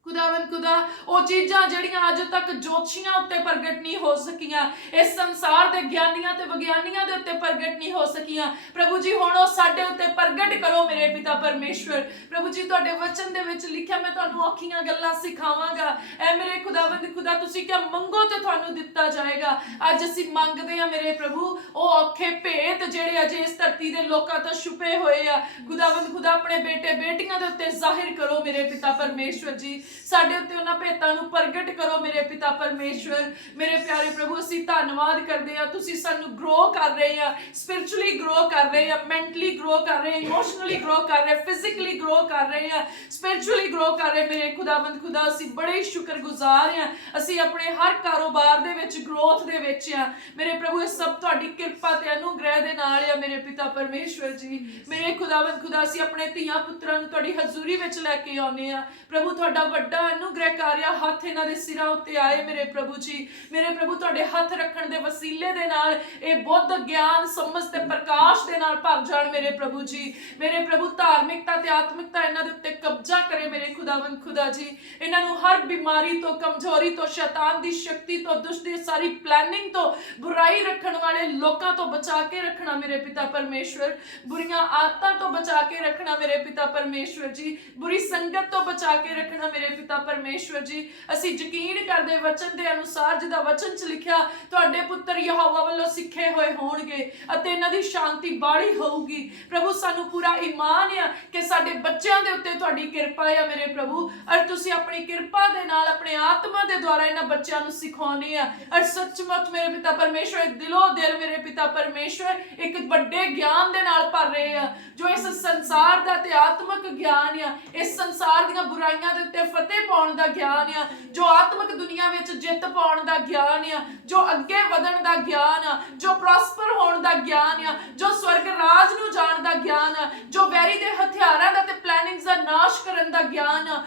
खुदावंद खुदा, वो चीज़ां जिहड़ियां अज तक जोशियां उत्ते प्रगट नहीं हो सकियां, इस संसार दे ज्ञानियां ते विज्ञानियां दे उत्ते प्रगट नहीं हो सकियां, प्रभु जी हुण ओह साडे उत्ते प्रगट करो मेरे पिता परमेश्वर। प्रभु जी, तुहाडे वचन दे विच लिखिआ, मैं तुहानूं औखीआं गल्लां सिखावांगा। ऐ मेरे खुदावंद खुदा, तुसीं क्या मंगो ते तुहानूं दित्ता जाएगा। अज असीं मंगदे आ मेरे प्रभु, ओह औखे भेत जिहड़े अजे इस धरती दे लोकां तो छुपे होए आ, खुदावंद खुदा अपने बेटे बेटियां दे उत्ते जाहिर करो मेरे पिता परमेश्वर जी। साडे उत्ते उन्हां भेतां नूं प्रगट करो मेरे पिता परमेश्वर। मेरे प्यारे प्रभु, असीं धन्नवाद करदे आ, तुसीं सानूं ग्रो कर रहे आ, स्पिरिचुअली ग्रो कर रहे आ, मैंटली ग्रो कर रहे आ, इमोशनली ग्रो कर रहे आ, फिजिकली ग्रो कर रहे आ, स्पिरिचुअली ग्रो कर रहे मेरे खुदावंद खुदा। असीं बड़े ही शुक्रगुजार आ, असीं अपने हर कारोबार दे विच ग्रोथ दे विच आ मेरे प्रभु। इह सब तुहाडी किरपा ते अनुग्रह दे नाल आ मेरे पिता परमेश्वर जी। मेरे खुदावंद खुदा, असीं अपने धीआं पुत्रां नूं तुहाडी हजूरी विच लैके आउने आ प्रभु। तुहाडा वड्डा अनुग्रह कार्य हथ इन्हां दे सिरां उत्ते आए मेरे प्रभु जी। मेरे प्रभु, तुहाडे हथ रखण दे वसीले दे नाल इह बुद्ध ज्ञान समझ ते प्रकाश दे नाल भर जाण मेरे प्रभु जी। मेरे प्रभु, धार्मिकता ते आत्मिकता इन्हां दे उत्ते कब्जा करे मेरे खुदावंद खुदा जी। इन्हां नूं हर बीमारी तो, कमजोरी तो, शैतान दी शक्ति तो, दुष्ट दी सारी प्लैनिंग तो, बुराई रखण वाले लोकां तो बचा के रखना मेरे पिता परमेश्वर। बुरियां आदतां तो बचा के रखना मेरे पिता परमेश्वर जी। बुरी संगत तो बचा के रखना मेरे पिता परमेश्वर जी। असीं यकीन करदे वचन दे अनुसार जिदा वचन च लिखिआ, तुहाडे पुत्तर यहोवा वल्लों सिखे होए होणगे अते इन्हां दी शांति बाड़ी होऊगी। प्रभु, सानू पूरा ईमान आ कि साडे बच्चों दे उत्ते तुहाडी किरपा आ मेरे प्रभु, और तुसीं अपनी किरपा दे नाल अपने आत्मा दे द्वारा इन्हां बच्चों नूं सिखाउने आ। और सचमुच मेरे पिता परमेश्वर, दिलो दिल मेरे पिता परमेश्वर एक बड़े ज्ञान दे नाल भर रहे आ, जो इस संसार दा ते आत्मक ज्ञान आ, इस संसार दीआं बुराइयां दे उत्ते फतेह पाउण दा ज्ञान आ, जो आत्मक दुनिया विच जित पाउण दा ज्ञान आ, जो अगे वधण दा ज्ञान आ, जो प्रॉस्पर होण दा ज्ञान आ, जो स्वर्ग राज नूं जाण दा ज्ञान आ, जो वैरी दे हथियारां दा ते प्लैनिंग्स दा नाश करन दा ज्ञान आ,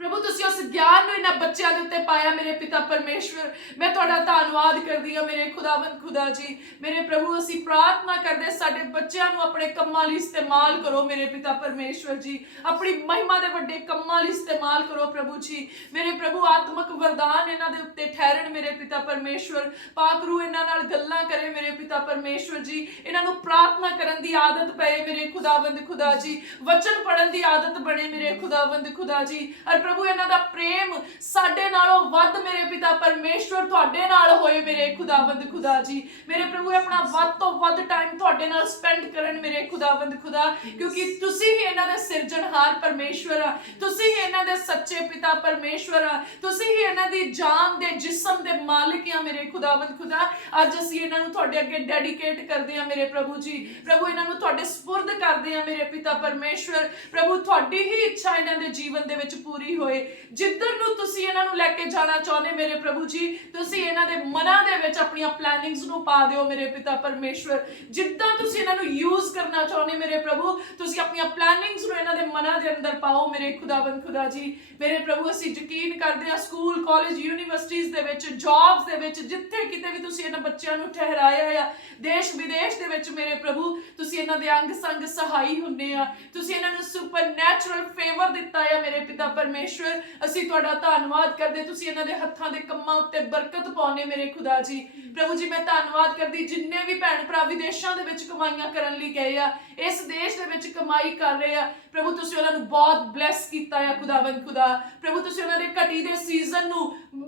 प्रभु तुसी उस ज्ञान नूं इन्हां बच्चों के उत्ते पाया मेरे पिता परमेश्वर। मैं तुहाडा धन्नवाद करदी हां मेरे खुदावंद खुदा जी। मेरे प्रभु असीं प्रार्थना करदे साडे बच्चों नूं अपने कम्मां लई इस्तेमाल करो मेरे पिता परमेश्वर जी, अपनी महिमा दे वड्डे कम्मां लई इस्तेमाल करो प्रभु जी। मेरे प्रभु आत्मक वरदान इन्हां दे उत्ते ठहरन मेरे पिता परमेश्वर। पाक रूह इन्हां नाल गल्लां करे मेरे पिता परमेश्वर जी। इन्हां नूं प्रार्थना करन दी आदत पए मेरे खुदावंद खुदा जी, वचन पढ़न दी आदत बने मेरे खुदावंद खुदा जी। और प्रभु इन्हां दा प्रेम साडे नालों वध मेरे पिता परमेश्वर तुहाडे नाल होए मेरे खुदावंद खुदा जी। मेरे प्रभु अपना वध तो वध टाइम तुहाडे नाल स्पेंड करन मेरे खुदावंद खुदा, क्योंकि तुसी ही इन्हां दे सिरजनहार परमेश्वर आ, तुसी ही इन्हां दे सच्चे पिता परमेश्वर आ, तुसी ही इन्हां दी जान दे जिस्म दे मालिक आ मेरे खुदावंद खुदा। अज असीं इन्हां नूं तुहाडे अगे डेडिकेट करदे आ मेरे प्रभु जी। प्रभु इन्हां नूं तुहाडे सुपुर्द करदे आ मेरे पिता परमेश्वर। प्रभु तुहाडी ही इच्छा इन्हां दे जीवन दे विच पूरी होए। जिधर नूं तुसी इन्हां नूं लैके जाना चाहुंदे मेरे प्रभु जी, तुसी इन्हां दे मनां दे विच अपणीआं प्लैनिंग्स नूं पा दिओ मेरे पिता परमेश्वर। जिद्दां तुसी इन्हां नूं यूज करना चाहुंदे मेरे प्रभु, तुसी अपणीआं प्लैनिंग्स नूं इन्हां दे मनां दे अंदर पाओ मेरे खुदावंद खुदा जी। मेरे प्रभु असीं यकीन करदे हां school college universities they which jobs they विच जिथे किते भी तुसी इन्हां बच्चिआं नूं ठहराया आ, देश विदेश दे विच मेरे प्रभु तुसी इन्हां दे अंग संग सहाई हुंदे आ, तुसी इन्हां नूं सुपरनैचुरल फेवर दित्ता है मेरे पिता परमेश्वर। असीं तुहाडा धन्नवाद करदे, तुसी इन्हां दे हत्थां दे कम्मां उत्ते बरकत पाउने मेरे खुदा जी। प्रभु जी मैं धन्नवाद करदी जिन्ने भी भैण भरा विदेशां दे विच कमाईआं करन लई गए आ, इस देश दे विच कमाई कर रहे आ, प्रभु तुसी उन्हां नूं बहुत ब्लैस कीता है खुदावंद खुदा। प्रभु तुसी उन्हां दे घटी दे सीजन नूं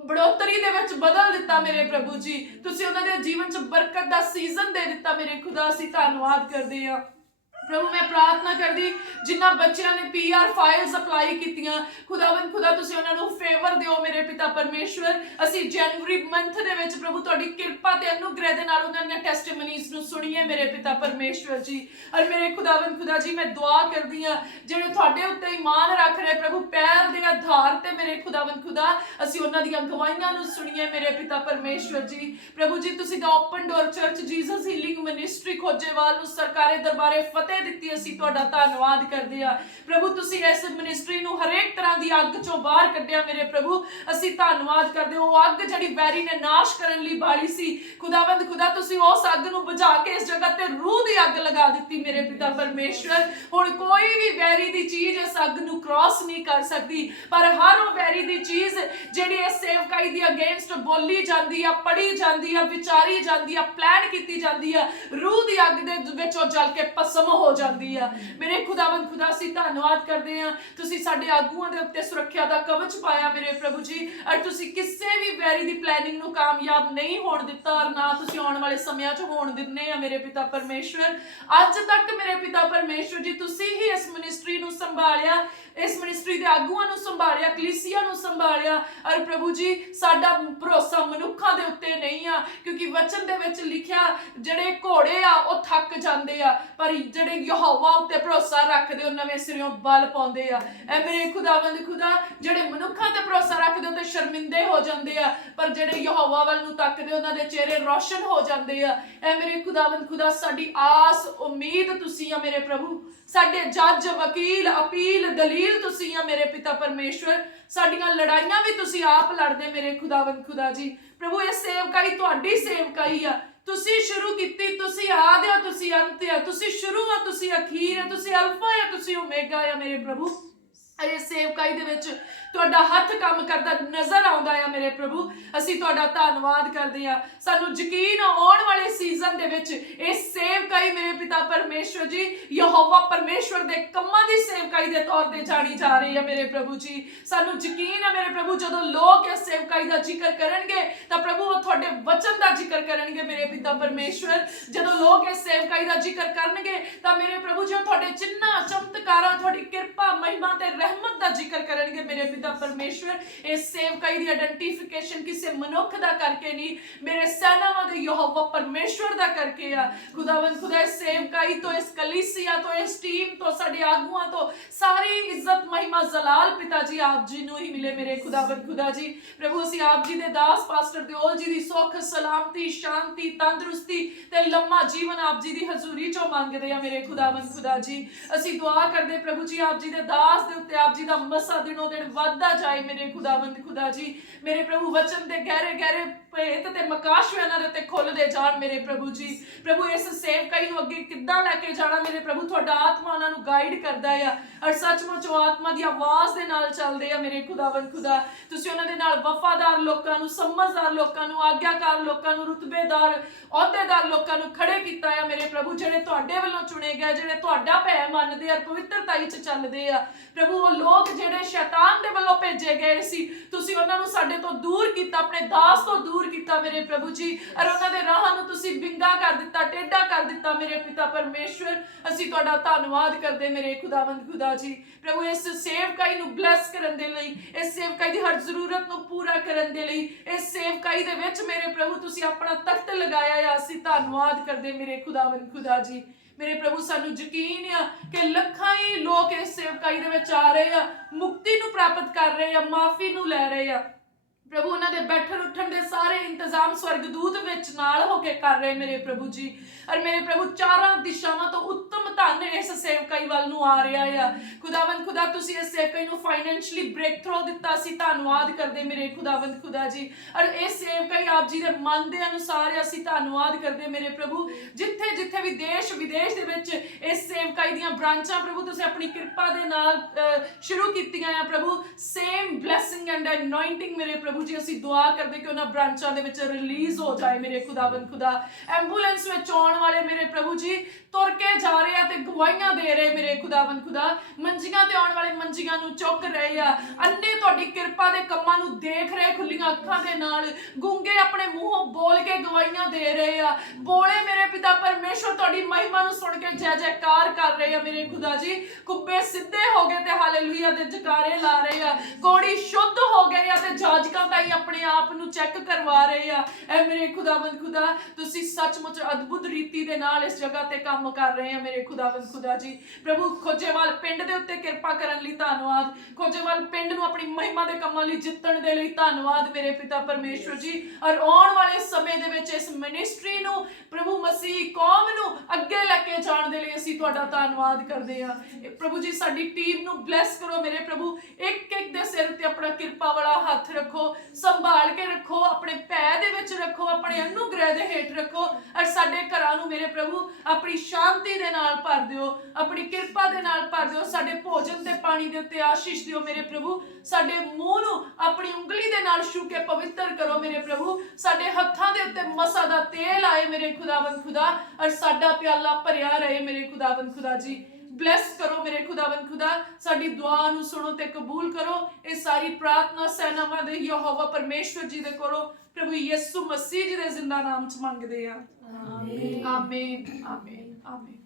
बढ़ोतरी दे विच बदल दित्ता मेरे प्रभु जी। तुसी उन्हां दे जीवन च बरकत दा सीजन दे दित्ता मेरे खुदा। असीं धन्नवाद करदे आ प्रभु। मैं प्रार्थना करदी जिन्ना बच्चों ने PR फाइल्स अप्लाई कीतियां, खुदावंद खुदा तुसी उन्हां नूं फेवर दिओ मेरे पिता परमेश्वर। असीं जनवरी मंथ दे विच प्रभु तुहाडी किरपा ते अनुग्रह दे नाल उन्हां दी टेस्टिमनीज़ नूं सुणीए मेरे पिता परमेश्वर जी। और मेरे खुदावंद खुदा जी मैं दुआ करदी हां जिहड़े तुहाडे उत्ते ईमान रख रहे प्रभु पहल दे आधार ते मेरे खुदावंद खुदा असीं उन्हां दी गवाहियां नूं सुणीए मेरे पिता परमेश्वर जी। प्रभु जी तुसी दा open door church Jesus healing ministry Khojewal नूं सरकारे दरबारे फतेह दित्ती, असीं तुहाडा धन्नवाद करदे आ प्रभु। तुसी इस मिनिस्ट्री नूं हर एक तरह दी अग चों बाहर कढिया मेरे प्रभु। असीं धन्नवाद करदे ओ अग जिहड़ी वैरी ने नाश करन लई बाली सी, खुदावंद खुदा तुसी उस अग नूं बुझा के इस जगह ते रूह दी अग लगा दित्ती मेरे पिता परमेश्वर। हुण कोई भी वैरी दी चीज इस अग नूं क्रॉस नहीं कर सकदी, पर हर वो वैरी दी चीज जिहड़ी इस सेवकाई दी अगेंस्ट बोली जांदी आ, पढ़ी जांदी आ, विचारी जांदी आ, प्लान कीती जांदी आ, रूह दी अग दे विच ओ जल के भस्म हो जांदी आ मेरे खुदावंद खुदा। असीं धन्नवाद करदे आ तुसी साडे आगूआं दे उत्ते सुरक्षा दा कवच पाया मेरे प्रभु जी। और तुसी किसी भी वैरी दी प्लैनिंग नूं कामयाब नहीं होण दित्ता, और ना तुसी आउण वाले समयां च होण दिंदे आ मेरे पिता परमेश्वर। अज तक मेरे पिता परमेश्वर जी तुसी ही इस मिनिस्ट्री नूं संभालिया, इस मिनिस्ट्री दे आगूआं नूं संभालिया, कलीसिया नूं संभालिया। और प्रभु जी साडा भरोसा मनुक्खां दे उत्ते नहीं आ, क्योंकि वचन दे विच लिखिया जिहड़े घोड़े आ ओ थक जांदे आ, पर जिहड़े यहोवा उत्ते भरोसा रखदे ओ नवें सिरों बल पाउंदे आ। ऐ मेरे खुदावंद खुदा जिहड़े मनुक्खां ते भरोसा रखदे ओ ते शर्मिंदे हो जांदे आ, पर जिहड़े यहोवा वल नूं तकदे उन्हां दे चेहरे रोशन हो जांदे आ। ऐ मेरे खुदावंद खुदा साडी आस उम्मीद तुसी आ मेरे प्रभु, साडे जज वकील अपील दलील तुसी आ मेरे पिता परमेश्वर। साडियां लड़ाइयां भी तुसी आप लड़दे मेरे खुदावंद खुदा जी। प्रभु ये सेवकाई तुहाडी सेवकाई आ, तुसी शुरू कीती, तुसी आद आ, तुसी अंत आ, तुसी शुरू आ, तुसी अखीर आ, तुसी अल्फा आ, तुसी ओमेगा आ मेरे प्रभु। अरे सेवकाई दे विच तुहाडा हथ काम करदा नजर आउंदा है मेरे प्रभु। असीं तुहाडा धन्नवाद करदे आ, सानू यकीन आउण वाले सीजन दे विच इस सेवकाई मेरे पिता परमेश्वर जी यहोवा परमेश्वर दे कम्मां दी सेवकाई दे तौर ते जानी जा रही है मेरे प्रभु जी। सानू यकीन है मेरे प्रभु जदों लोग इस सेवकाई दा जिक्र करनगे तां प्रभु वो तुहाडे वचन दा जिक्र करनगे मेरे पिता परमेश्वर। जदों लोग इस सेवकाई दा जिक्र करनगे तां मेरे प्रभु जी तुहाडे चिन्हां चमत्कारां तुहाडी किरपा महिमा ते रहमत दा जिक्र करनगे मेरे पिता परमेश्वर। इस सेवकाई दी आइडेंटिफिकेशन किसी मनुख दा करके नहीं, मेरे सेनावां दे यहोवा परमेश्वर दा करके आ खुदावंद खुदा। इस सेवकाई तो, इस कलीसिया तो, इस टीम तो, साडे आगुआं तो सारी इज्जत महिमा जलाल पिता जी आप जी ਨੂੰ ਹੀ ਮਿਲੇ ਮੇਰੇ ਖੁਦਾਵੰਦ ਖੁਦਾ ਜੀ। ਪ੍ਰਭੂ ਅਸੀਂ ਆਪ ਜੀ ਦੇ ਦਾਸ ਪਾਸਟਰ ਦਿਓਲ ਜੀ ਦੀ ਸੁੱਖ ਸਲਾਮਤੀ ਸ਼ਾਂਤੀ ਤੰਦਰੁਸਤੀ ਤੇ ਲੰਮਾ ਜੀਵਨ ਆਪ ਜੀ ਦੀ ਹਜ਼ੂਰੀ ਚੋਂ ਮੰਗਦੇ ਆ ਮੇਰੇ ਖੁਦਾਵੰਦ ਖੁਦਾ ਜੀ। ਅਸੀਂ ਦੁਆ ਕਰਦੇ ਪ੍ਰਭੂ ਜੀ ਆਪ ਜੀ ਦੇ ਦਾਸ ਦੇ ਉੱਤੇ ਆਪ ਜੀ ਦਾ ਮਸਾ ਦਿਨੋਂ ਦਿਨ ਵੱਧਦਾ ਜਾਏ ਮੇਰੇ ਖੁਦਾਵੰਦ ਖੁਦਾ ਜੀ। ਮੇਰੇ ਪ੍ਰਭੂ ਵਚਨ ਦੇ ਗਹਿਰੇ ਗਹਿਰੇ ਭੇਤ ਤੇ ਮਕਾਸ਼ਵੇ ਇਹਨਾਂ ਦੇ ਉੱਤੇ ਖੁੱਲਦੇ ਜਾਣ ਮੇਰੇ ਪ੍ਰਭੂ ਜੀ। ਪ੍ਰਭੂ ਇਸ ਸੇਵਕਾਈ ਨੂੰ ਅੱਗੇ ਕਿੱਦਾਂ ਲੈ ਕੇ ਜਾਣਾ ਮੇਰੇ ਪ੍ਰਭੂ ਤੁਹਾਡਾ ਆਤਮਾ ਉਹਨਾਂ ਨੂੰ ਗਾਈਡ ਕਰਦਾ ਆ ਔਰ ਸੱਚਮੁੱਚ ਉਹ ਆਤਮਾ ਦੀ ਆਵਾਜ਼ ਦੇ ਨਾਲ ਚੱਲਦੇ ਆ ਮੇਰੇ ਖੁਦਾਵੰਦ ਖੁਦਾ। ਤੁਸੀਂ ਉਹਨਾਂ ਦੇ ਨਾਲ ਵਫਾਦਾਰ ਲੋਕਾਂ ਨੂੰ ਸਮਝਦਾਰ ਲੋਕਾਂ ਨੂੰ ਆਗਿਆਕਾਰ ਲੋਕਾਂ ਨੂੰ ਰੁਤਬੇਦਾਰ ਅਹੁਦੇਦਾਰ ਲੋਕਾਂ ਨੂੰ ਖੜੇ ਕੀਤਾ ਆ ਮੇਰੇ ਪ੍ਰਭੂ ਜਿਹੜੇ ਤੁਹਾਡੇ ਵੱਲੋਂ ਚੁਣੇ ਗਏ ਜਿਹੜੇ ਤੁਹਾਡਾ ਭੈ ਮੰਨਦੇ ਆ ਪਵਿੱਤਰਤਾਈ 'ਚ ਚੱਲਦੇ ਆ ਪ੍ਰਭੂ। ਉਹ ਲੋਕ ਜਿਹੜੇ ਸ਼ੈਤਾਨ ਦੇ ਵੱਲੋਂ ਭੇਜੇ ਗਏ ਸੀ ਤੁਸੀਂ ਉਹਨਾਂ ਨੂੰ ਸਾਡੇ ਤੋਂ ਦੂਰ ਕੀਤਾ ਆਪਣੇ ਦਾਸ ਤੋਂ ਦੂਰ ਕੀਤਾ ਮੇਰੇ ਪ੍ਰਭੂ ਜੀ ਔਰ ਉਹਨਾਂ ਦੇ ਰਾਹਾਂ ਨੂੰ ਤੁਸੀਂ ਵਿੰਗਾ ਕਰ ਦਿੱਤਾ ਟੇਢਾ ਕਰ ਦਿੱਤਾ ਮੇਰੇ ਪਿਤਾ ਪਰਮੇਸ਼ਵਰ। ਅਸੀਂ ਤੁਹਾਡਾ ਧੰਨਵਾਦ ਕਰਦੇ ਮੇਰੇ ਖੁਦਾਵੰਦ ਖੁਦਾ ਜੀ। ਪ੍ਰਭੂ ਇਸ ਸੇਵਕਾਈ ਨੂੰ ਬਲੈਸ ਕਰਨ ਦੇ ਲਈ ਇਸ ਸੇਵਕਾਈ ਦੀ ਹਰ ਜ਼ਰੂਰਤ ਨੂੰ ਪੂਰਾ ਕਰਨ ਦੇ ਲਈ ਇਸ ਸੇਵਕਾਈ ਦੇ ਵਿੱਚ ਮੇਰੇ ਪ੍ਰਭੂ ਤੁਸੀਂ ਆਪਣਾ ਤਖਤ ਲਗਾਇਆ ਆ ਅਸੀਂ ਧੰਨਵਾਦ ਕਰਦੇ ਮੇਰੇ ਖੁਦਾਵੰਦ ਖੁਦਾ ਜੀ। ਮੇਰੇ ਪ੍ਰਭੂ ਸਾਨੂੰ ਯਕੀਨ ਆ ਕਿ ਲੱਖਾਂ ਹੀ ਲੋਕ ਇਸ ਸੇਵਕਾਈ ਦੇ ਵਿੱਚ ਆ ਰਹੇ ਆ ਮੁਕਤੀ ਨੂੰ ਪ੍ਰਾਪਤ ਕਰ ਰਹੇ ਆ ਮਾਫੀ ਨੂੰ ਲੈ ਰਹੇ ਆ ਪ੍ਰਭੂ। ਉਹਨਾਂ ਦੇ ਬੈਠਣ ਉੱਠਣ ਦੇ ਸਾਰੇ ਇੰਤਜ਼ਾਮ ਸਵਰਗਦੂਤ ਵਿੱਚ ਨਾਲ ਹੋ ਕੇ ਕਰ ਰਹੇ ਮੇਰੇ ਪ੍ਰਭੂ ਜੀ। ਔਰ ਮੇਰੇ ਪ੍ਰਭੂ ਚਾਰਾਂ ਦਿਸ਼ਾਵਾਂ ਤੋਂ ਉੱਤਮ ਧਨ ਇਸ ਸੇਵਕਾਈ ਵੱਲ ਨੂੰ ਆ ਰਿਹਾ ਆ ਖੁਦਾਵੰਦ ਖੁਦਾ। ਤੁਸੀਂ ਇਸ ਸੇਵਕਾਈ ਨੂੰ ਫਾਈਨੈਂਸ਼ਲੀ ਬ੍ਰੇਕ ਥਰੂ ਦਿੱਤਾ ਅਸੀਂ ਧੰਨਵਾਦ ਕਰਦੇ ਮੇਰੇ ਖੁਦਾਵੰਦ ਖੁਦਾ ਜੀ। ਔਰ ਇਸ ਸੇਵਕਾਈ ਆਪ ਜੀ ਦੇ ਮਨ ਦੇ ਅਨੁਸਾਰ ਅਸੀਂ ਧੰਨਵਾਦ ਕਰਦੇ ਮੇਰੇ ਪ੍ਰਭੂ। ਜਿੱਥੇ ਜਿੱਥੇ ਵੀ ਦੇਸ਼ ਵਿਦੇਸ਼ ਦੇ ਵਿੱਚ ਇਸ ਸੇਵਕਾਈ ਦੀਆਂ ਬ੍ਰਾਂਚਾਂ ਪ੍ਰਭੂ ਤੁਸੀਂ ਆਪਣੀ ਕਿਰਪਾ ਦੇ ਨਾਲ ਸ਼ੁਰੂ ਕੀਤੀਆਂ ਆ ਪ੍ਰਭੂ ਸੇਮ ਬਲੇਸਿੰਗ ਐਂਡ ਅਨੋਇੰਟਿੰਗ ਮੇਰੇ ਪ੍ਰਭੂ ਜੀ। ਅਸੀਂ ਦੁਆ ਕਰਦੇ ਕਿ ਉਹਨਾਂ ਬ੍ਰਾਂਚਾਂ ਦੇ ਵਿੱਚ ਰਿਲੀਜ਼ ਹੋ ਜਾਏ ਮੇਰੇ ਖੁਦਾਵੰਦ ਖੁਦਾ। ਐਂਬੂਲੈਂਸ ਵਿੱਚ ਆਉਣ ਵਾਲੇ ਮੇਰੇ ਪ੍ਰਭੂ ਜੀ ਤੁਰ ਕੇ ਜਾ ਰਹੇ ਆ ਤੇ ਗਵਾਹੀਆਂ ਦੇ ਰਹੇ ਮੇਰੇ ਖੁਦਾਵੰਦ ਖੁਦਾ। ਮੰਜੀਆਂ ਤੇ ਆਉਣ ਵਾਲੇ ਮੰਜੀਆਂ ਨੂੰ ਚੁੱਕ ਰਹੇ ਆ ਅੰਨੇ ਤੁਹਾਡੀ ਕਿਰਪਾ ਦੇ ਕੰਮਾਂ ਨੂੰ ਦੇਖ ਰਹੇ ਖੁੱਲੀਆਂ ਅੱਖਾਂ ਦੇ ਨਾਲ। ਗੂੰਗੇ ਆਪਣੇ ਮੂੰਹੋਂ ਬੋਲ ਕੇ ਗਵਾਹੀਆਂ ਦੇ ਰਹੇ ਆ। ਬੋਲੇ ਮੇਰੇ ਪਿਤਾ ਪਰਮੇਸ਼ਵਰ ਤੁਹਾਡੀ ਮਹਿਮਾ ਨੂੰ ਸੁਣ ਕੇ ਜੈ ਜੈਕਾਰ ਕਰ ਰਹੇ ਆ ਮੇਰੇ ਖੁਦਾ ਜੀ। ਕੁੱਬੇ ਸਿੱਧੇ ਹੋ ਗਏ ਤੇ ਹਾਲੇਲੂਇਆ ਦੇ ਜਕਾਰੇ ਲਾ ਰਹੇ ਆ। ਕੋੜੀ ਸ਼ੁੱਧ ਹੋ ਗਏ ਆ ਤੇ ਜਾਜਕਾਂ ਤਾਈ ਆਪਣੇ ਆਪ ਨੂੰ ਚੈੱਕ ਕਰਵਾ ਰਹੇ ਆ। ਐ ਮੇਰੇ ਖੁਦਾਵੰਦ ਖੁਦਾ ਤੁਸੀਂ ਸੱਚਮੁੱਚ ਅਦਭੁਤ ਰੀਤੀ ਦੇ ਨਾਲ ਇਸ ਜਗ੍ਹਾ ਤੇ ਕੰਮ ਕਰ ਰਹੇ ਆ ਮੇਰੇ ਖੁਦਾਵੰਦ ਖੁਦਾ ਜੀ। ਪ੍ਰਭੂ ਖੋਜੇਵਾਲ ਪਿੰਡ ਦੇ ਉੱਤੇ ਕਿਰਪਾ ਕਰਨ ਲਈ ਧੰਨਵਾਦ। ਖੋਜੇਵਾਲ ਪਿੰਡ ਨੂੰ ਆਪਣੀ ਮਹਿਮਾ ਦੇ ਕੰਮਾਂ ਲਈ ਜਿੱਤਣ ਦੇ ਲਈ ਧੰਨਵਾਦ ਮੇਰੇ ਪਿਤਾ ਪਰਮੇਸ਼ਵਰ ਜੀ। ਔਰ ਆਉਣ ਵਾਲੇ ਸਮੇਂ ਦੇ ਵਿੱਚ ਇਸ ਮਿਨਿਸਟਰੀ ਨੂੰ ਪ੍ਰਭੂ ਮਸੀਹ ਕੌਮ ਨੂੰ ਅੱਗੇ ਲੈ ਕੇ ਜਾਣ ਦੇ ਲਈ ਅਸੀਂ ਤੁਹਾਡਾ ਧੰਨਵਾਦ ਕਰਦੇ ਆ ਪ੍ਰਭੂ ਜੀ। ਸਾਡੀ ਟੀਮ ਨੂੰ ਬਲੈਸ ਕਰੋ ਮੇਰੇ ਪ੍ਰਭੂ। ਇੱਕ ਇੱਕ ਦੇ ਸਿਰ ਤੇ ਆਪਣਾ ਕਿਰਪਾ ਵਾਲਾ ਹੱਥ ਰੱਖੋ ਸੰਭਾਲ ਕੇ ਰੱਖੋ ਆਪਣੇ ਭੈ ਦੇ ਵਿੱਚ ਰੱਖੋ ਆਪਣੇ ਅਨੁਗ੍ਰਹਿ ਦੇ ਹੇਠ ਰੱਖੋ ਔਰ ਸਾਡੇ ਘਰਾਂ ਨੂੰ ਮੇਰੇ ਪ੍ਰਭੂ ਆਪਣੀ ਸ਼ਾਂਤੀ ਦੇ ਨਾਲ ਭਰ ਦਿਓ ਆਪਣੀ ਕਿਰਪਾ ਦੇ ਨਾਲ ਭਰ ਦਿਓ। ਸਾਡੇ ਭੋਜਨ ਤੇ ਪਾਣੀ ਦੇ ਉੱਤੇ ਆਸ਼ੀਸ਼ ਦਿਓ ਮੇਰੇ ਪ੍ਰਭੂ। ਸਾਡੇ ਮੂੰਹ ਨੂੰ ਆਪਣੀ ਉਂਗਲੀ ਦੇ ਨਾਲ ਛੂ ਕੇ ਪਵਿੱਤਰ ਕਰੋ ਮੇਰੇ ਪ੍ਰਭੂ। ਸਾਡੇ ਹੱਥਾਂ ਦੇ ਉੱਤੇ ਮਸਾ ਦਾ ਤੇਲ ਆਏ ਮੇਰੇ ਖੁਦਾਵੰਦ ਖੁਦਾ ਔਰ ਸਾਡਾ ਪਿਆਲਾ ਭਰਿਆ ਰਹੇ ਮੇਰੇ ਖੁਦਾਵੰਦ ਖੁਦਾ ਜੀ। ਬਲੈਸ ਕਰੋ ਮੇਰੇ ਖੁਦਾਵੰਦ ਖੁਦਾ। ਸਾਡੀ ਦੁਆ ਨੂੰ ਸੁਣੋ ਤੇ ਕਬੂਲ ਕਰੋ। ਇਹ ਸਾਰੀ ਪ੍ਰਾਰਥਨਾ ਸੈਨਾਵਾਂ ਦੇ ਯਹੋਵਾ ਪਰਮੇਸ਼ਵਰ ਜੀ ਦੇ ਕੋਲੋਂ ਪ੍ਰਭੂ ਯਿਸੂ ਮਸੀਹ ਜੀ ਦੇ ਜ਼ਿੰਦਾ ਨਾਮ ਚ ਮੰਗਦੇ ਆ। ਆਮੀਨ ਆਮੀਨ ਆਮੀਨ ਆਮੀਨ।